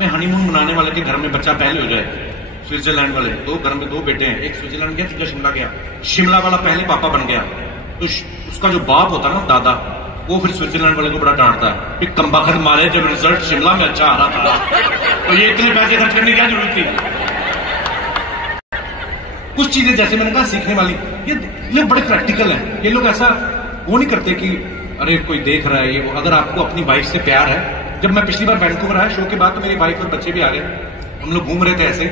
में हनीमून मनाने वाले के घर में बच्चा पहले हो जाए, स्विट्जरलैंड वाले घर में 2 बेटे हैं, एक स्विट्जरलैंड गया, दूसरा शिमला गया, शिमला वाला पहले पापा बन गया, तो उसका जो बाप होता है ना, दादा, वो फिर स्विट्जरलैंड वाले को बड़ा डांटता है कि कमबख्त मारे, जब रिजल्ट शिमला में अच्छा आ रहा था तो ये इतने पैसे खर्च करने की क्या जरूरत थी। कुछ चीजें जैसे मैंने कहा सीखने वाली, ये बड़े प्रैक्टिकल हैं। ये लोग ऐसा वो नहीं करते कि अरे कोई देख रहा है ये वो। अगर आपको अपनी वाइफ से प्यार है, जब मैं पिछली बार वैंकूवर आया शो के बाद, तो मेरी वाइफ और बच्चे भी आ गए, हम लोग घूम रहे थे ऐसे,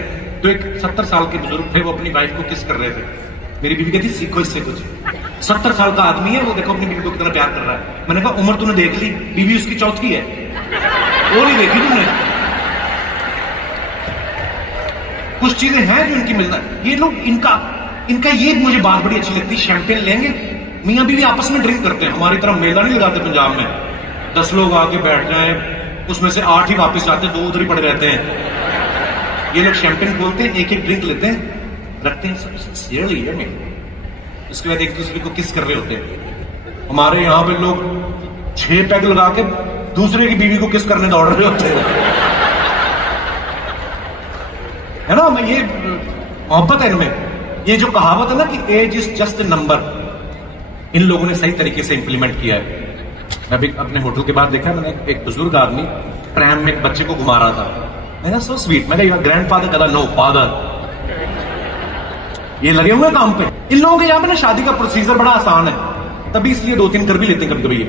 तो एक 70 साल के बुजुर्ग थे, वो अपनी वाइफ को किस कर रहे थे। मेरी बीवी कहती सीखो इससे कुछ। 70 साल का आदमी है वो, देखो अपनी बीवी को कितना प्यार कर रहा है। मैंने कहा उम्र तूने देख ली, बीवी उसकी चौथी है, वो नहीं देखी तुमने। कुछ चीजें हैं जो इनकी मिलता है। ये लोग इनका ये मुझे बात बड़ी अच्छी लगती है, शैंपेन लेंगे, मियाँ बीवी आपस में ड्रिंक करते हैं। हमारी तरह मेला नहीं लगाते पंजाब में, 10 लोग आके बैठ जाए, उसमें से 8 ही वापस आते, 2 उधर ही पड़े रहते हैं। ये लोग शैंपेन खोलते हैं, एक ड्रिंक लेते हैं, रखते हैं में, उसके बाद एक दूसरे को किस कर रहे होते हैं। हमारे यहाँ पे लोग 6 पैग लगा के दूसरे की बीवी को किस करने दौड़ रहे होते हैं, है ना। मैं ये मोहब्बत है इनमें। ये जो कहावत है ना कि age is just a number, इन लोगों ने सही तरीके से इंप्लीमेंट किया है। मैं भी अपने होटल के बाद देखा, मैंने एक बुजुर्ग आदमी ट्रैम में एक बच्चे को घुमा रहा था। मैंने सो स्वीट, मैंने ग्रैंड फादर कहा नो फादर, ये लगे हुए काम पे। इन लोगों के यहाँ पे ना शादी का प्रोसीजर बड़ा आसान है, तभी इसलिए 2-3 कर भी लेते हैं कभी कभी। ये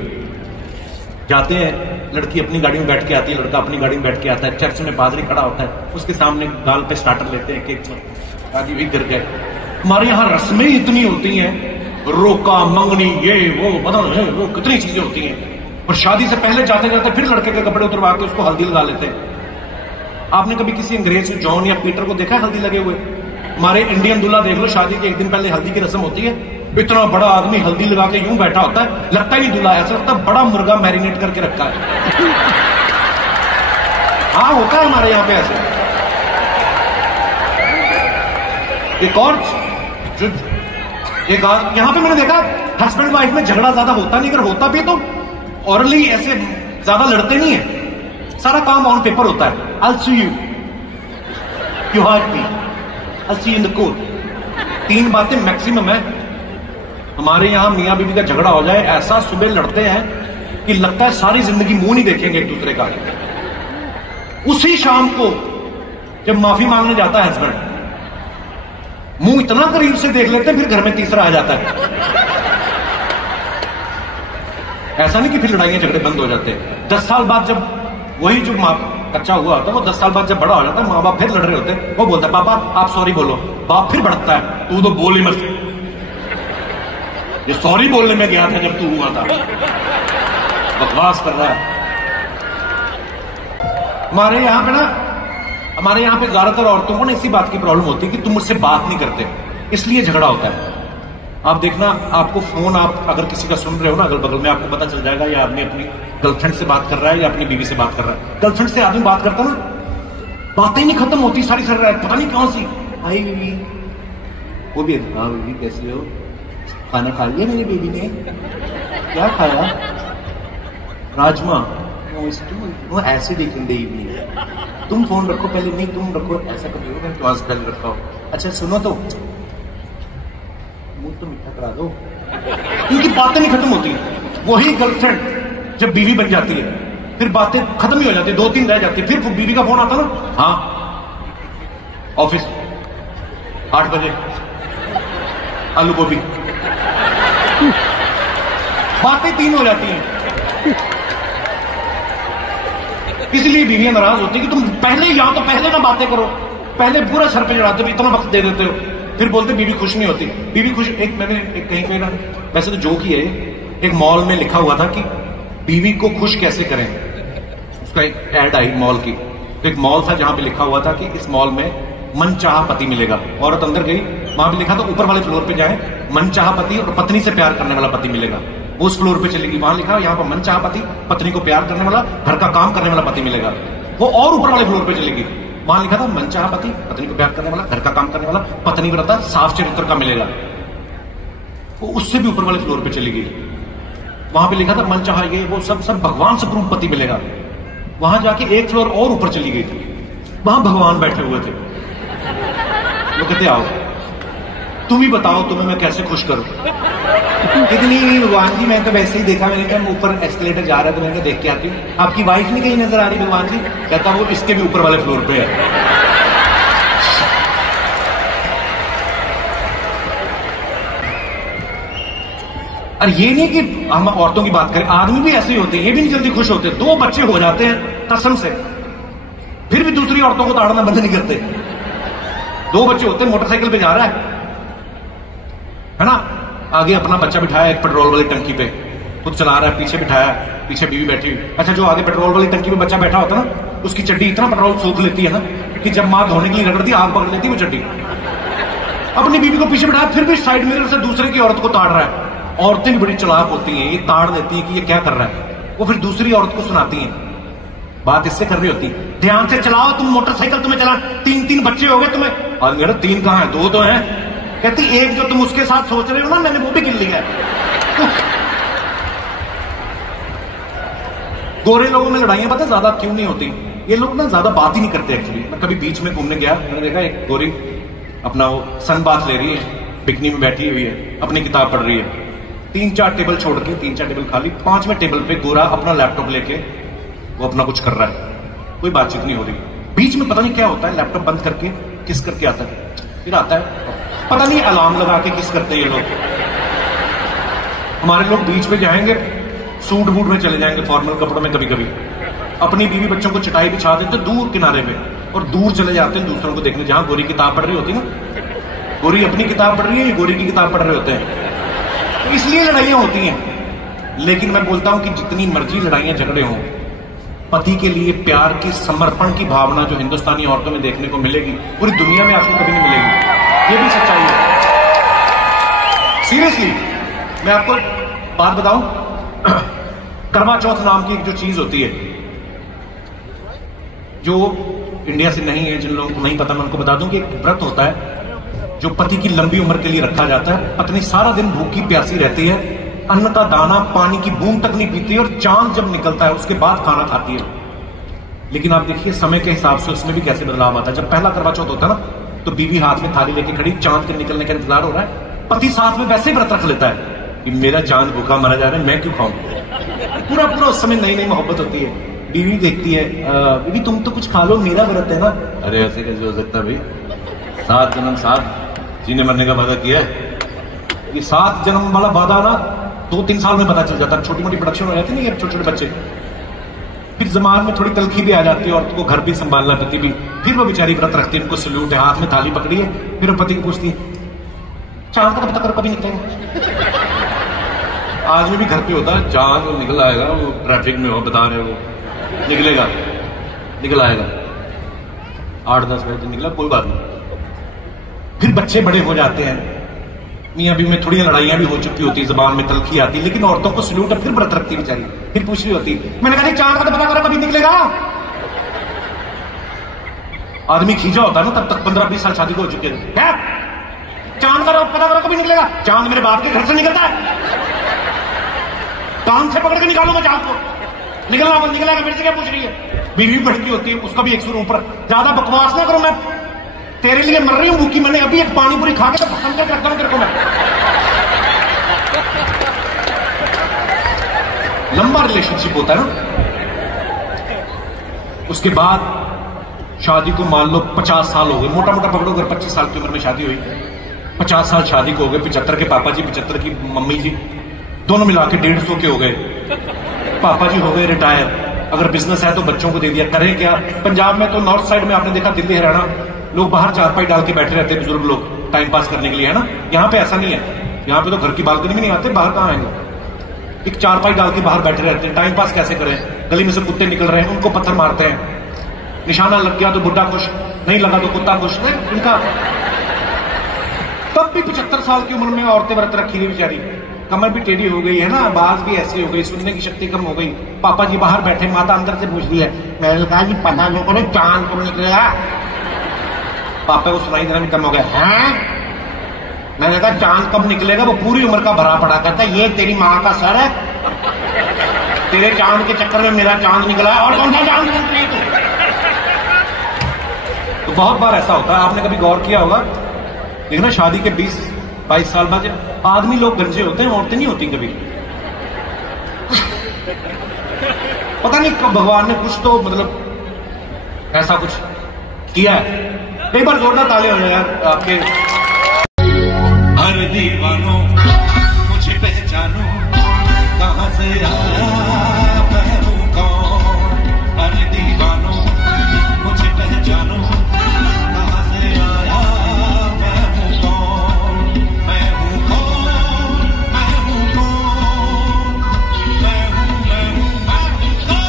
जाते हैं, लड़की अपनी गाड़ी में बैठ के आती है, लड़का अपनी गाड़ी में बैठ के आता है, चर्च में पादरी खड़ा होता है, उसके सामने गाल पे स्टार्टर लेते हैं, केक आदि भी गिर गए। हमारे यहाँ रस्में इतनी होती हैं, रोका मंगनी, ये वो मतलब वो कितनी चीजें होती हैं। और शादी से पहले जाते जाते फिर लड़के के कपड़े उतरवा के उसको हल्दी लगा लेते हैं। आपने कभी किसी अंग्रेज जॉन या पीटर को देखा हल्दी लगे हुए? हमारे इंडियन दूल्हा देख लो, शादी के 1 दिन पहले हल्दी की रस्म होती है, इतना बड़ा आदमी हल्दी लगा के यूं बैठा होता है, लगता ही नहीं दूल्हा, ऐसा लगता है बड़ा मुर्गा मैरिनेट करके रखा है। हाँ, होता है हमारे यहाँ पे ऐसे। एक और यहां पे मैंने देखा, हस्बैंड वाइफ में झगड़ा ज्यादा होता नहीं, अगर होता भी तो ऑरली ऐसे ज्यादा लड़ते नहीं है, सारा काम ऑन पेपर होता है। I'll see you, you hurt me, I'll see you in the court। 3 बातें मैक्सिमम है। हमारे यहां मियां बीवी का झगड़ा हो जाए, ऐसा सुबह लड़ते हैं कि लगता है सारी जिंदगी मुंह नहीं देखेंगे एक दूसरे का। उसी शाम को जब माफी मांगने जाता है हस्बैंड, मुंह इतना करीब से देख लेते हैं, फिर घर में तीसरा आ जाता है। ऐसा नहीं कि फिर लड़ाइयां झगड़े बंद हो जाते हैं। 10 साल बाद जब वही जो कच्चा हुआ होता है, वो 10 साल बाद जब बड़ा हो जाता है, माँ बाप फिर लड़ रहे होते हैं, वो बोलता है पापा आप सॉरी बोलो, बाप फिर भड़कता है, तू तो बोल ही मत, ये सॉरी बोलने में गया था जब तू हुआ था, बकवास कर रहा है। हमारे यहाँ पे ज्यादातर औरतों को ना इसी बात की प्रॉब्लम होती है कि तुम मुझसे बात नहीं करते, इसलिए झगड़ा होता है। आप देखना, आपको फोन आप अगर किसी का सुन रहे हो ना अगल बगल में, आपको पता चल जाएगा ये आदमी अपनी गर्लफ्रेंड से बात कर रहा है या अपनी बीवी से बात कर रहा है। गर्लफ्रेंड से आदमी बात करता ना, बातें नहीं खत्म होती, सारी सर रहा है, पता नहीं कौन सी आई बीवी, वो भी हाँ बीवी कैसी हो, खाना खा लिया मेरी बीवी ने, क्या खाया, राजमा, वो ऐसे दिखेंगे तुम फोन रखो पहले, नहीं तुम रखो, ऐसा कभी होगा तो आज पहले रखा हो। अच्छा सुनो तो मुंह तो मीठा करा दो, क्योंकि बातें नहीं खत्म होती। वही गर्लफ्रेंड जब बीवी बन जाती है फिर बातें खत्म ही हो जाती है, 2-3 रह जाती है। फिर बीवी का फोन आता ना, हाँ ऑफिस 8 बजे आलू गोभी, बातें 3 हो जाती हैं। इसलिए बीवियां नाराज होती है कि तुम पहले या तो पहले ना बातें करो, पहले पूरा सर पे चढ़ाते हो, इतना वक्त दे देते हो, फिर बोलते बीवी खुश नहीं होती। बीवी खुश, एक मैंने एक कहीं पे ना, वैसे तो जोक ही है, एक मॉल में लिखा हुआ था कि बीवी को खुश कैसे करें, उसका एक ऐड आई मॉल की। तो एक मॉल था जहां पे लिखा हुआ था कि इस मॉल में मनचाहा पति मिलेगा। औरत अंदर गई, वहां पे लिखा था ऊपर वाले फ्लोर पे जाए, मनचाहा पति और पत्नी से प्यार करने वाला पति मिलेगा। वो उस फ्लोर पे चलेगी, वहां लिखा यहाँ पर मनचाहा पति, पत्नी को प्यार करने वाला, घर का काम करने वाला पति मिलेगा। वो और ऊपर वाले फ्लोर पे चलेगी, वहां लिखा था मनचाहा पति, पत्नी को प्यार करने वाला, घर का काम करने वाला, पत्नी व्रता, साफ चरित्र का मिलेगा। वो उससे भी ऊपर वाले फ्लोर पे चली गई, वहां पे लिखा था मनचाहा ये वो सब भगवान स्वरूप पति मिलेगा। वहां जाके एक फ्लोर और ऊपर चली गई थी, वहां भगवान बैठे हुए थे। वो कहते आओ तुम ही बताओ तुम्हें मैं कैसे खुश करूं। इतनी भगवान जी मैं तो वैसे ही देखा, मैंने कहा ऊपर एस्केलेटर जा रहा है तो मैंने देख के आती हूँ, आपकी वाइफ नहीं कहीं नजर आ रही भगवान जी? कहता वो इसके भी ऊपर वाले फ्लोर पे है। और ये नहीं कि हम औरतों की बात करें, आदमी भी ऐसे ही होते हैं, ये भी नहीं जल्दी खुश होते। 2 बच्चे हो जाते हैं कसम से, फिर भी दूसरी औरतों को ताड़ना बंद नहीं करते। 2 बच्चे होते हैं, मोटरसाइकिल पे जा रहा है ना, आगे अपना बच्चा बिठाया एक पेट्रोल वाली टंकी पे, खुद चला रहा है, पीछे बिठाया, पीछे बीवी बैठी हुई। अच्छा जो आगे पेट्रोल वाली टंकी पे बच्चा बैठा होता ना, उसकी चड्डी इतना पेट्रोल सूख लेती है ना कि जब मां धोने के लिए रगड़ती आग पकड़ लेती है वो चड्डी। अपनी बीवी को पीछे बिठाया, फिर भी साइड मिरर से दूसरे की औरत को ताड़ रहा है। औरतें भी बड़ी चालाक होती हैं, ये ताड़ लेती है कि ये क्या कर रहा है, वो फिर दूसरी औरत को सुनाती हैं। बात इससे कर रही होती, ध्यान से चलाओ तुम मोटरसाइकिल, तुम्हें चला 3 बच्चे हो गए तुम्हें। और मेरे 3 कहां है, 2 तो हैं। कहती एक जो तुम उसके साथ सोच रहे हो ना, मैंने वो भी गिन लिया है। गोरे लोगों में लड़ाइयां पता ज्यादा क्यों नहीं होती, ये लोग ना ज्यादा बात ही नहीं करते एक्चुअली। मैं कभी बीच में घूमने गया, मैंने देखा एक गोरी अपना वो सन बाथ ले रही है, बिकनी में बैठी हुई है, अपनी किताब पढ़ रही है। 3-4 टेबल छोड़ के, 3-4 टेबल खाली, 5वें टेबल पे गोरा अपना लैपटॉप लेके वो अपना कुछ कर रहा है, कोई बातचीत नहीं हो रही। बीच में पता नहीं क्या होता है, लैपटॉप बंद करके किस करके आता है, फिर आता है, पता नहीं अलार्म लगा के किस करते हैं ये लोग। हमारे लोग बीच पे जाएंगे, सूट बूट में चले जाएंगे, फॉर्मल कपड़ों में, कभी कभी अपनी बीवी बच्चों को चटाई बिछा देते दूर किनारे पे और दूर चले जाते हैं दूसरों को देखने, जहां गोरी किताब पढ़ रही होती है ना। गोरी अपनी किताब पढ़ रही है, गोरी की किताब पढ़ रहे होते हैं, तो इसलिए लड़ाइयां होती हैं। लेकिन मैं बोलता हूं कि जितनी मर्जी लड़ाइयां झगड़े हों, पति के लिए प्यार की, समर्पण की भावना जो हिंदुस्तानी औरतों में देखने को मिलेगी, पूरी दुनिया में आपको कभी नहीं मिलेगी। ये भी सच्चाई है। सीरियसली मैं आपको बात बताऊं, करवा चौथ नाम की एक जो चीज होती है, जो इंडिया से नहीं है, जिन लोगों को नहीं पता मैं उनको बता दूं कि एक व्रत होता है जो पति की लंबी उम्र के लिए रखा जाता है। पत्नी सारा दिन भूखी प्यासी रहती है, अन्न का दाना, पानी की बूंद तक नहीं पीती और चांद जब निकलता है उसके बाद खाना खाती है। लेकिन आप देखिए समय के हिसाब से उसमें भी कैसे बदलाव आता है। जब पहला करवा चौथ होता है ना, तो बीवी हाथ में थाली लेके खड़ी, चांद के निकलने का इंतजार हो रहा है, पति साथ में वैसे ही व्रत रख लेता है कि मेरा चांद भूखा मरा जा रहा है, मैं क्यों खाऊं। पूरा पूरा उस समय नई नई मोहब्बत होती है। बीवी देखती है, बीवी तुम तो कुछ खा लो, मेरा व्रत है ना। अरे ऐसे कैसे हो सकता है भाई, 7 जन्म 7 जीने मरने का वादा किया है। ये 7 जन्म वाला वादा ना 2-3 साल में पता चल जाता है। छोटी मोटी प्रोडक्शन हो जाती नहीं, छोटे छोटे बच्चे, फिर जमान में थोड़ी तलखी भी आ जाती है, औरत को घर भी संभालना, पति भी। फिर वो बेचारी व्रत रखती है, उनको सल्यूट है, हाथ में थाली पकड़ी है, फिर वो पति को पूछती है चांद का पता करो कभी निकलेगा। आज में भी घर पे होता है, चांद वो निकल आएगा, वो ट्रैफिक में हो, बता रहे हो निकलेगा, निकल आएगा, 8-10 बजे निकला, कोई बात नहीं। फिर बच्चे बड़े हो जाते हैं, मियां बीवी में थोड़ी लड़ाइयां भी हो चुकी होती, जबान में तलखी आती, लेकिन औरतों को सल्यूट है, फिर व्रत रखती बेचारी, फिर पूछ रही होती, मैंने कहा चांद का तो पता करो कभी निकलेगा। आदमी खींचा होता है ना, तब तक 15-20 साल शादी को हो चुके हैं, क्या चांद का पता करो कभी निकलेगा। चांद मेरे बाप के घर से निकलता है, कान से पकड़ के निकालो मैं चांद को। निकलना मत, निकलेगा मेरे से क्या पूछ रही है? बीवी भड़की होती है, उसका भी 1 सुर ऊपर। ज्यादा बकवास ना करो, मैं तेरे लिए मर रही हूँ भूखी। मैंने अभी एक पानी पूरी खा के तो पसंद करके रखता हूँ तेरे को मैं। लंबा रिलेशनशिप होता है ना, उसके बाद शादी को मान लो 50 साल हो गए, मोटा मोटा पकड़ो, अगर 25 साल की उम्र में शादी हुई, 50 साल शादी को हो गए। 75 के पापा जी, 75 की मम्मी जी, दोनों मिला के 150 के हो गए। पापा जी हो गए रिटायर, अगर बिजनेस है तो बच्चों को दे दिया। करें क्या? पंजाब में तो नॉर्थ साइड में आपने देखा, दिल्ली हरियाणा, लोग बाहर चारपाई डाल के बैठे रहते हैं, बुजुर्ग लोग टाइम पास करने के लिए, है ना। यहाँ पे ऐसा नहीं है, यहाँ पे तो घर की बालकनी में नहीं आते, बाहर कहाँ आएंगे? एक चारपाई डाल के बाहर बैठे रहते हैं। टाइम पास कैसे करें? गली में से कुत्ते निकल रहे हैं, उनको पत्थर मारते हैं। निशाना लग गया तो बुड्ढा खुश, नहीं लगा तो कुत्ता खुश। इनका तब भी 75 साल की उम्र में औरतें व्रत रखी हुई बेचारी, कमर भी टेढ़ी हो गई है ना, आवाज भी ऐसी हो गई, सुनने की शक्ति कम हो गई। पापा जी बाहर बैठे, माता अंदर से पूछ रही है, मैंने कहा जी पता जो करो चांद कब निकलेगा? पापा को सुनाई देना भी कम हो गया। हैं? मैंने कहा चांद कब निकलेगा? वो पूरी उम्र का भरा पड़ा, कहता ये तेरी माँ का सर है, तेरे चांद के चक्कर में मेरा चांद निकला है, और कौन सा चांद निकल रही है? तो बहुत बार ऐसा होता है, आपने कभी गौर किया होगा, देखना शादी के 20-22 साल बाद आदमी लोग गंजे होते हैं, औरतें नहीं होती कभी। पता नहीं कब भगवान ने कुछ तो मतलब ऐसा कुछ किया है। एक बार जोरदार ताली हो जाए यार आपके। हर दीवानों मुझे पहचानो, कहां से आया मैं हूं कौन? हर दीवानों मुझे पहचानो, कहां से आया मैं हूं कौन? मैं हूं कौन? मैं हूं कौन? मैं हूं कौन?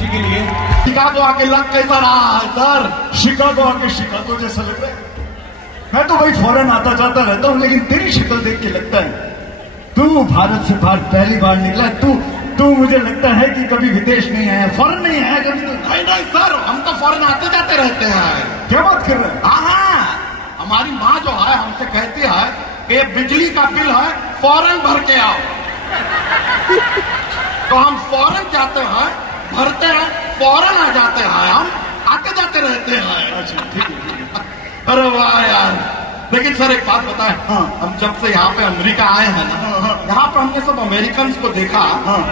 के लिए। शिकागो आके लग कैसा रहा है सर? शिकागो आके शिकागो जैसा लग रहा है। मैं तो वही फॉरेन आता जाता रहता हूँ, लेकिन तेरी शक्ल देख के लगता है तू भारत से बाहर पहली बार निकला। तू मुझे लगता है कि कभी विदेश नहीं आया, फॉरेन नहीं आया कभी। तो नहीं सर, हम तो फॉरेन आते जाते रहते हैं। क्या बात कर रहे हैं? हाँ, हमारी माँ जो है हमसे कहती है कि ये बिजली का बिल है, फॉरेन भर के आओ। तो हम फॉरेन जाते हैं, भरते हैं, फौरन आ जाते हैं, हम आते जाते रहते हैं। अच्छा ठीक है। अरे वाह यार, लेकिन सर एक बात बताएं, हाँ। हम जब से यहाँ पे अमेरिका आए हैं ना, यहाँ पे हमने सब अमेरिकन को देखा,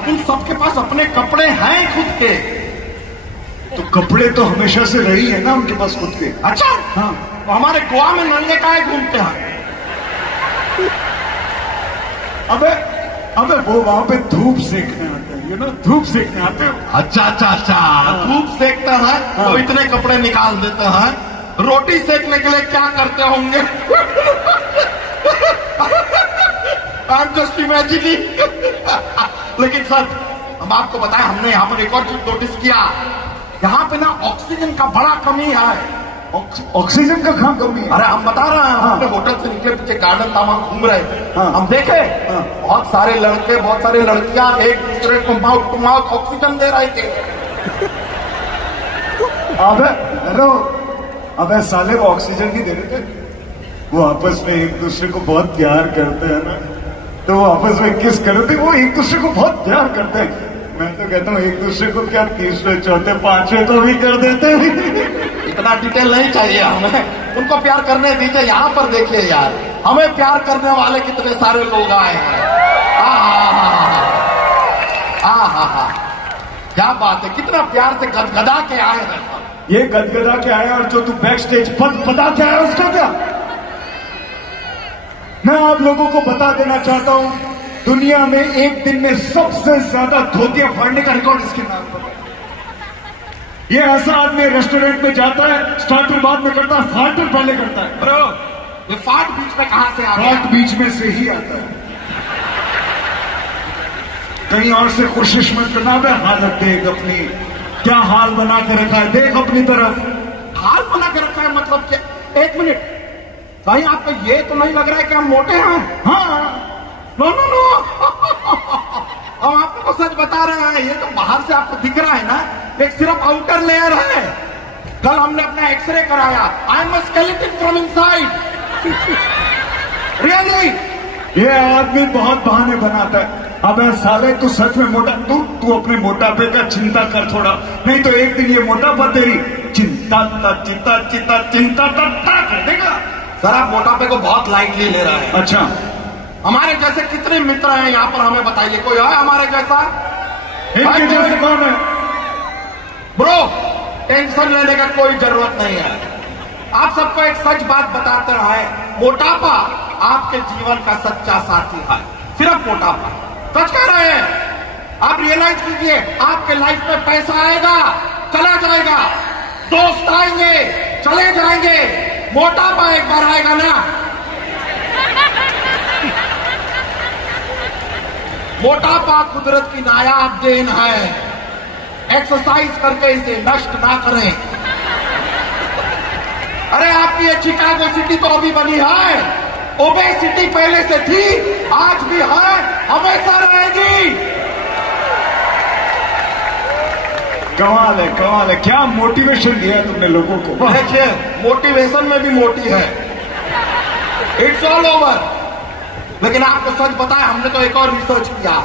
उन सबके पास अपने कपड़े हैं खुद के। तो कपड़े तो हमेशा से रही है ना उनके पास खुद के। अच्छा हाँ। तो हमारे गोवा में नंगे काहे घूमते हैं? अबे वो वहां पे धूप सेकने आते हैं, यू नो, धूप सेकने आते हैं। अच्छा, धूप सेकते हैं तो इतने कपड़े निकाल देते हैं। रोटी सेकने के लिए क्या करते होंगे? I'm just imagining। लेकिन सर हम आपको बताएं, हमने यहाँ पर एक और चीज नोटिस किया, यहाँ पे ना ऑक्सीजन का बड़ा कमी है। ऑक्सीजन का कहाँ कमी है? अरे हम बता रहे हैं, हम अपने होटल से निकले, पीछे गार्डन था, वहां घूम रहे थे। हम देखे बहुत सारे लड़के, बहुत सारी लड़कियां एक दूसरे को माउथ टू माउथ ऑक्सीजन दे रहे थे। अबे हेलो, अबे साले वो ऑक्सीजन नहीं दे रहे थे, वो आपस में एक दूसरे को बहुत प्यार करते हैं ना, तो वो आपस में किस करते, वो एक दूसरे को बहुत प्यार करते हैं। मैं तो कहता हूँ एक दूसरे को क्या तीसरे चौथे पांचवें को भी कर देते हैं। इतना डिटेल नहीं चाहिए हमें, उनको प्यार करने दीजिए। यहाँ पर देखिए यार, हमें प्यार करने वाले कितने सारे लोग आए हैं। हा, क्या बात है, कितना प्यार से गदगदा के आए हैं। ये गदगदा के आया, और जो तू बैक स्टेज पदा के आया उसका क्या? मैं आप लोगों को बता देना चाहता हूं, दुनिया में एक दिन में सबसे ज्यादा धोतियां फाड़ने का रिकॉर्ड इसके नाम पर। ये ऐसा आदमी रेस्टोरेंट में जाता है, स्टार्टर बाद में करता है, फाटर पहले करता है। ब्रो, ये फाट बीच में कहां से आ गया? फाट बीच में से ही आता है, कहीं और से कोशिश मत करना। हालत देख अपनी, क्या हाल बना के रखा है, देख अपनी तरफ। हाल बना के रखा है मतलब क्या? एक मिनट, कहीं आपको ये तो नहीं लग रहा है कि हम मोटे हैं? हाँ, नो नो नो हम आपको सच बता रहे हैं। ये तो बाहर से आपको दिख रहा है ना, एक सिर्फ आउटर लेयर है। कल हमने अपना एक्सरे कराया, I am skeleton from inside. Really ये आदमी बहुत बहाने बनाता है। अबे साले तू सच में मोटा, तू अपने मोटापे का चिंता कर थोड़ा, नहीं तो एक दिन ये मोटापा तेरी चिंता कर देगा। सर आप मोटापे को बहुत लाइटली ले रहे हैं। अच्छा, हमारे जैसे कितने मित्र हैं यहाँ पर, हमें बताइए कोई है हमारे जैसा? इनके जैसे कौन है? ब्रो टेंशन लेने का कोई जरूरत नहीं है। आप सबको एक सच बात बताते रहे, मोटापा आपके जीवन का सच्चा साथी है। सिर्फ मोटापा, सच कह रहे हैं। आप रियलाइज कीजिए, आपके लाइफ में पैसा आएगा, चला जाएगा, दोस्त आएंगे, चले जाएंगे, मोटापा एक बार आएगा ना। मोटापा कुदरत की नायाब देन है। एक्सरसाइज करके इसे नष्ट ना करें। अरे आपकी ये चिकागो सिटी तो अभी बनी है, ओबेसिटी पहले से थी, आज भी है, हमेशा रहेगी। कमाल है, कमाल है। क्या मोटिवेशन दिया तुमने लोगों को। देखिए मोटिवेशन में भी मोटी है, इट्स ऑल ओवर। लेकिन आपको सच बताएं, हमने तो एक और रिसर्च किया,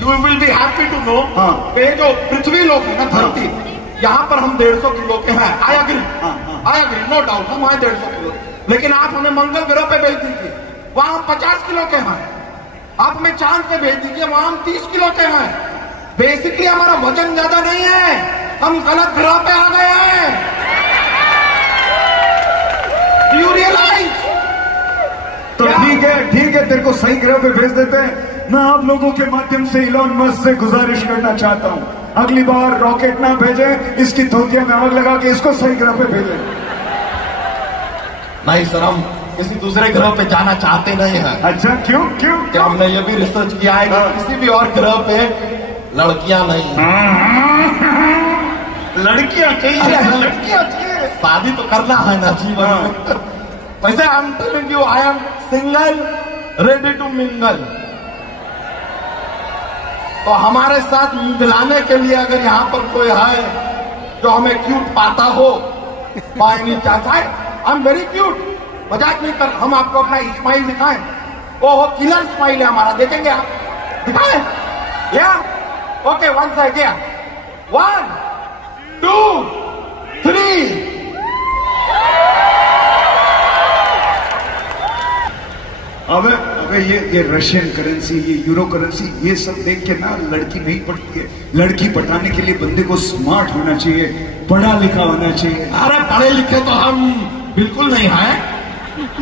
you will be happy to know. ये जो पृथ्वी लोग है ना, धरती, यहाँ पर हम 150 किलो के हैं। आई अग्री, नो डाउट, हम हैं 150 किलो। लेकिन आप हमें मंगल ग्रह पे भेज दीजिए, वहां हम 50 किलो के हैं। आप हमें चांद पे भेज दीजिए, वहां हम 30 किलो के हैं। बेसिकली हमारा वजन ज्यादा नहीं है, हम गलत ग्रह पे आ गए हैं। You realise? तो ठीक है, तेरे को सही ग्रह पे भेज देते हैं। मैं आप लोगों के माध्यम से इलॉन मस्क से गुजारिश करना चाहता हूं, अगली बार रॉकेट ना भेजे, इसकी धोतिया में आग लगा के इसको सही ग्रह पे भेजें। नहीं सर, हम किसी दूसरे ग्रह पे जाना चाहते नहीं हैं। अच्छा, क्यों? क्या हमने ये भी रिसर्च किया है कि किसी भी और ग्रह पे लड़कियां नहीं। लड़कियां चाहिए, लड़कियां चाहिए। शादी तो करना है ना जीवन में। वैसे I am telling you, I am single ready to mingle. तो हमारे साथ मिलाने के लिए अगर यहाँ पर कोई है जो हमें क्यूट पाता हो, by any chance, I am very cute, मजाक नहीं कर। हम आपको अपना स्माइल दिखाएं, ओहो किलर स्माइल है हमारा, देखेंगे आप? दिखाएं? या ओके, वन से गया, 1 2 3। अबे ये रशियन करेंसी, ये यूरो करेंसी, ये सब देख के ना लड़की नहीं पटती है। लड़की पटाने के लिए बंदे को स्मार्ट होना चाहिए, पढ़ा लिखा होना चाहिए। अरे पढ़े लिखे तो हम बिल्कुल नहीं हैं,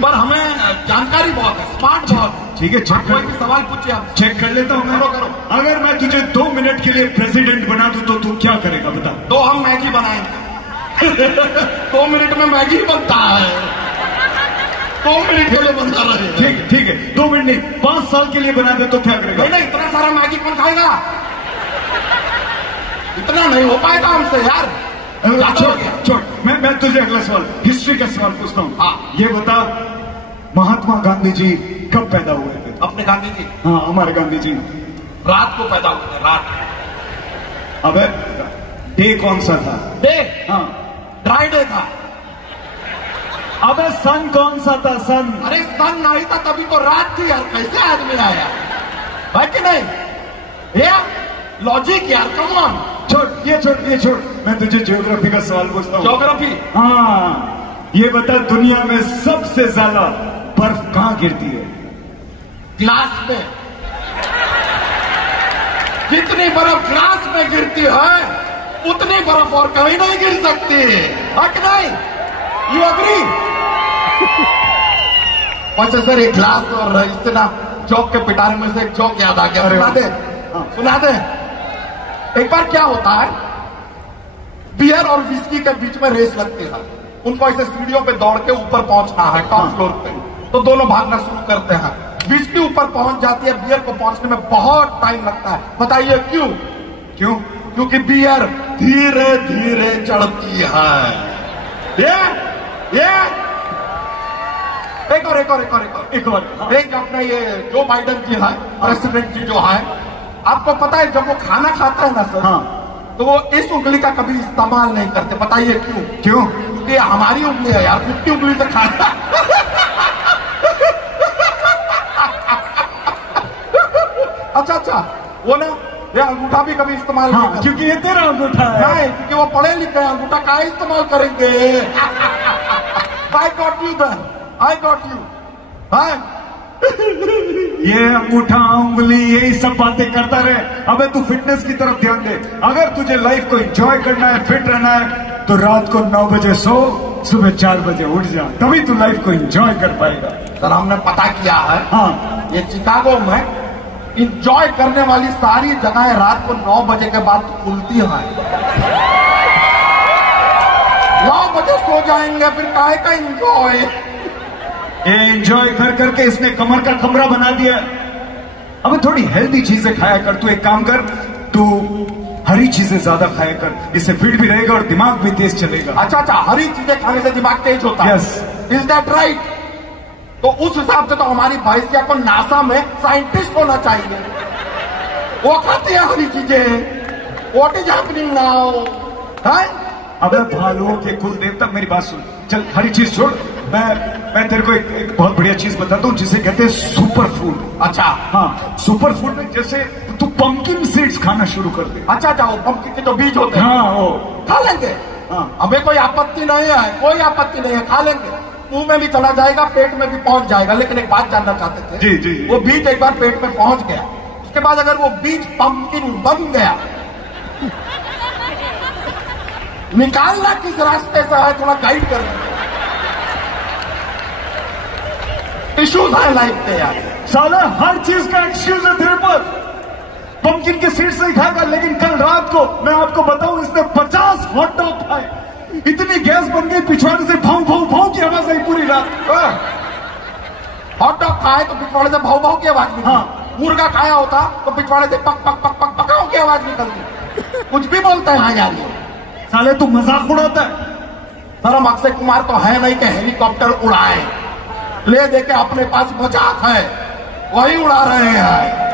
पर हमें जानकारी बहुत है, स्मार्ट बहुत। ठीक है, चेक कोई भी सवाल पूछिए, आप चेक कर लेता हूँ मैं। करो। अगर मैं तुझे 2 मिनट के लिए प्रेसिडेंट बना दूं तो तू क्या करेगा बता? तो हम मैगी बनाएंगे। 2 मिनट में मैगी बनता है, 2 मिनट के लिए बना रहे हैं। ठीक है, 2 मिनट नहीं, 5 साल के लिए बना दे तो क्या करेगा? नहीं, इतना सारा मैगी कौन खाएगा? इतना नहीं हो पाएगा हमसे यार। छोड़, मैं तुझे अगला सवाल, हिस्ट्री का सवाल पूछता हूँ। हाँ। ये बता, महात्मा गांधी जी कब पैदा हुए थे? अपने गांधी जी? हाँ, हमारे गांधी जी रात को पैदा हुए थे, रात। अबे डे कौन सा था? डे? हाँ, ड्राई डे था। अबे सन कौन सा था? सन? अरे सन नहीं था तभी तो रात थी यार, कैसे आदमी आया है कि नहीं? ये लॉजिक यार, कम ऑन। छोड़, मैं तुझे ज्योग्राफी का सवाल पूछता हूँ। ज्योग्राफी? हाँ, ये बता, दुनिया में सबसे ज्यादा बर्फ कहाँ गिरती है? ग्लास में। जितनी बर्फ ग्लास में गिरती है, उतनी बर्फ और कहीं नहीं गिर सकती है कि नहीं? You agree? वैसे सर एक ग्लास और इससे ना जोक के पिटारे में से एक जोक याद आ गया, सुना दे। एक बार क्या होता है, बियर और विस्की के बीच में रेस लगती है। उनको ऐसे सीढ़ियों पे दौड़ के ऊपर पहुंचना है, टॉप फ्लोर पे। तो दोनों भागना शुरू करते हैं। विस्की ऊपर पहुंच जाती है, बियर को पहुंचने में बहुत टाइम लगता है। बताइए क्यों? क्योंकि बियर धीरे धीरे चढ़ती है। ये एक और एक अपना ये जो बाइडेन जी है, प्रेसिडेंट जी जो है, आपको पता है जब वो खाना खाता है ना सर, हाँ, तो वो इस उंगली का कभी इस्तेमाल नहीं करते। बताइए क्यों? क्योंकि हमारी उंगली है यार, 50 उंगली से खाता। अच्छा, वो ना ये अंगूठा भी कभी इस्तेमाल नहीं करते। क्योंकि ये तेरा अंगूठा है। नहीं, क्योंकि वो पढ़े लिखे हैं, अंगूठा का इस्तेमाल करेंगे। I got you then, I got you। ये अंगूठा उंगली यही सब बातें करता रहे। अबे तू फिटनेस की तरफ ध्यान दे। अगर तुझे लाइफ को एंजॉय करना है, फिट रहना है, तो रात को 9 बजे सो, सुबह 4 बजे उठ जा, तभी तू लाइफ को एंजॉय कर पाएगा। सर हमने पता किया है, हाँ, ये चिकागो में इंजॉय करने वाली सारी जगहें रात को 9 बजे के बाद खुलती हैं। 9 बजे सो जाएंगे, फिर काहे का इंजॉय? ये एंजॉय कर करके इसने कमर का कमरा बना दिया। अब थोड़ी हेल्दी चीजें खाया कर। तू एक काम कर, तू हरी चीजें ज्यादा खाया कर, इससे फिट भी रहेगा और दिमाग भी तेज चलेगा। अच्छा, हरी चीजें खाने से दिमाग तेज होता है? यस। Is that right? तो उस हिसाब से तो हमारी भैंसिया को नासा में साइंटिस्ट होना चाहिए। वो खाती है हरी चीजें। What is happening now? अबे भालुओं के कुल देवता, मेरी बात सुन, चल हरी चीज छोड़। मैं तेरे को एक बहुत बढ़िया चीज बताता हूँ जिसे कहते हैं सुपर फूड। अच्छा, हाँ, सुपर फूड में जैसे तू पंपकिन सीड्स खाना शुरू कर दे। अच्छा, वो पंपकिन के जो बीज होते हैं, हाँ, वो खा लेंगे। हाँ, हमें कोई आपत्ति नहीं है, कोई आपत्ति नहीं है, खा लेंगे। मुंह में भी चला जाएगा, पेट में भी पहुंच जाएगा। लेकिन एक बात जानना चाहते थे। जी। वो बीज एक बार पेट में पहुंच गया, उसके बाद अगर वो बीज पंपकिन बन गया, निकालना किस रास्ते से है, थोड़ा गाइड कर। इश्यूज है लाइफ में यार। साला हर चीज का एक्सक्यूज है तेरे पर। पंपकिन के सीड्स नहीं खाएगा, लेकिन कल रात को मैं आपको बताऊं, इसने 50 हॉट डॉग खाए। इतनी गैस बन गई, पिछवाड़े से भाव भाव भाव की आवाज आई पूरी रात। हॉट डॉग खाए तो पिछवाड़े से भाव भाव की आवाज निकलती। हाँ। मुर्गा खाया होता तो पिछवाड़े से पक पक पक पक पकाओ की आवाज निकलती। कुछ भी बोलते हैं हाँ यार। साले तू मजाक उड़ाता है। सर हम अक्षय कुमार तो है नहीं कि हेलीकॉप्टर उड़ाए, ले दे के अपने पास मजाक है, वही उड़ा रहे हैं।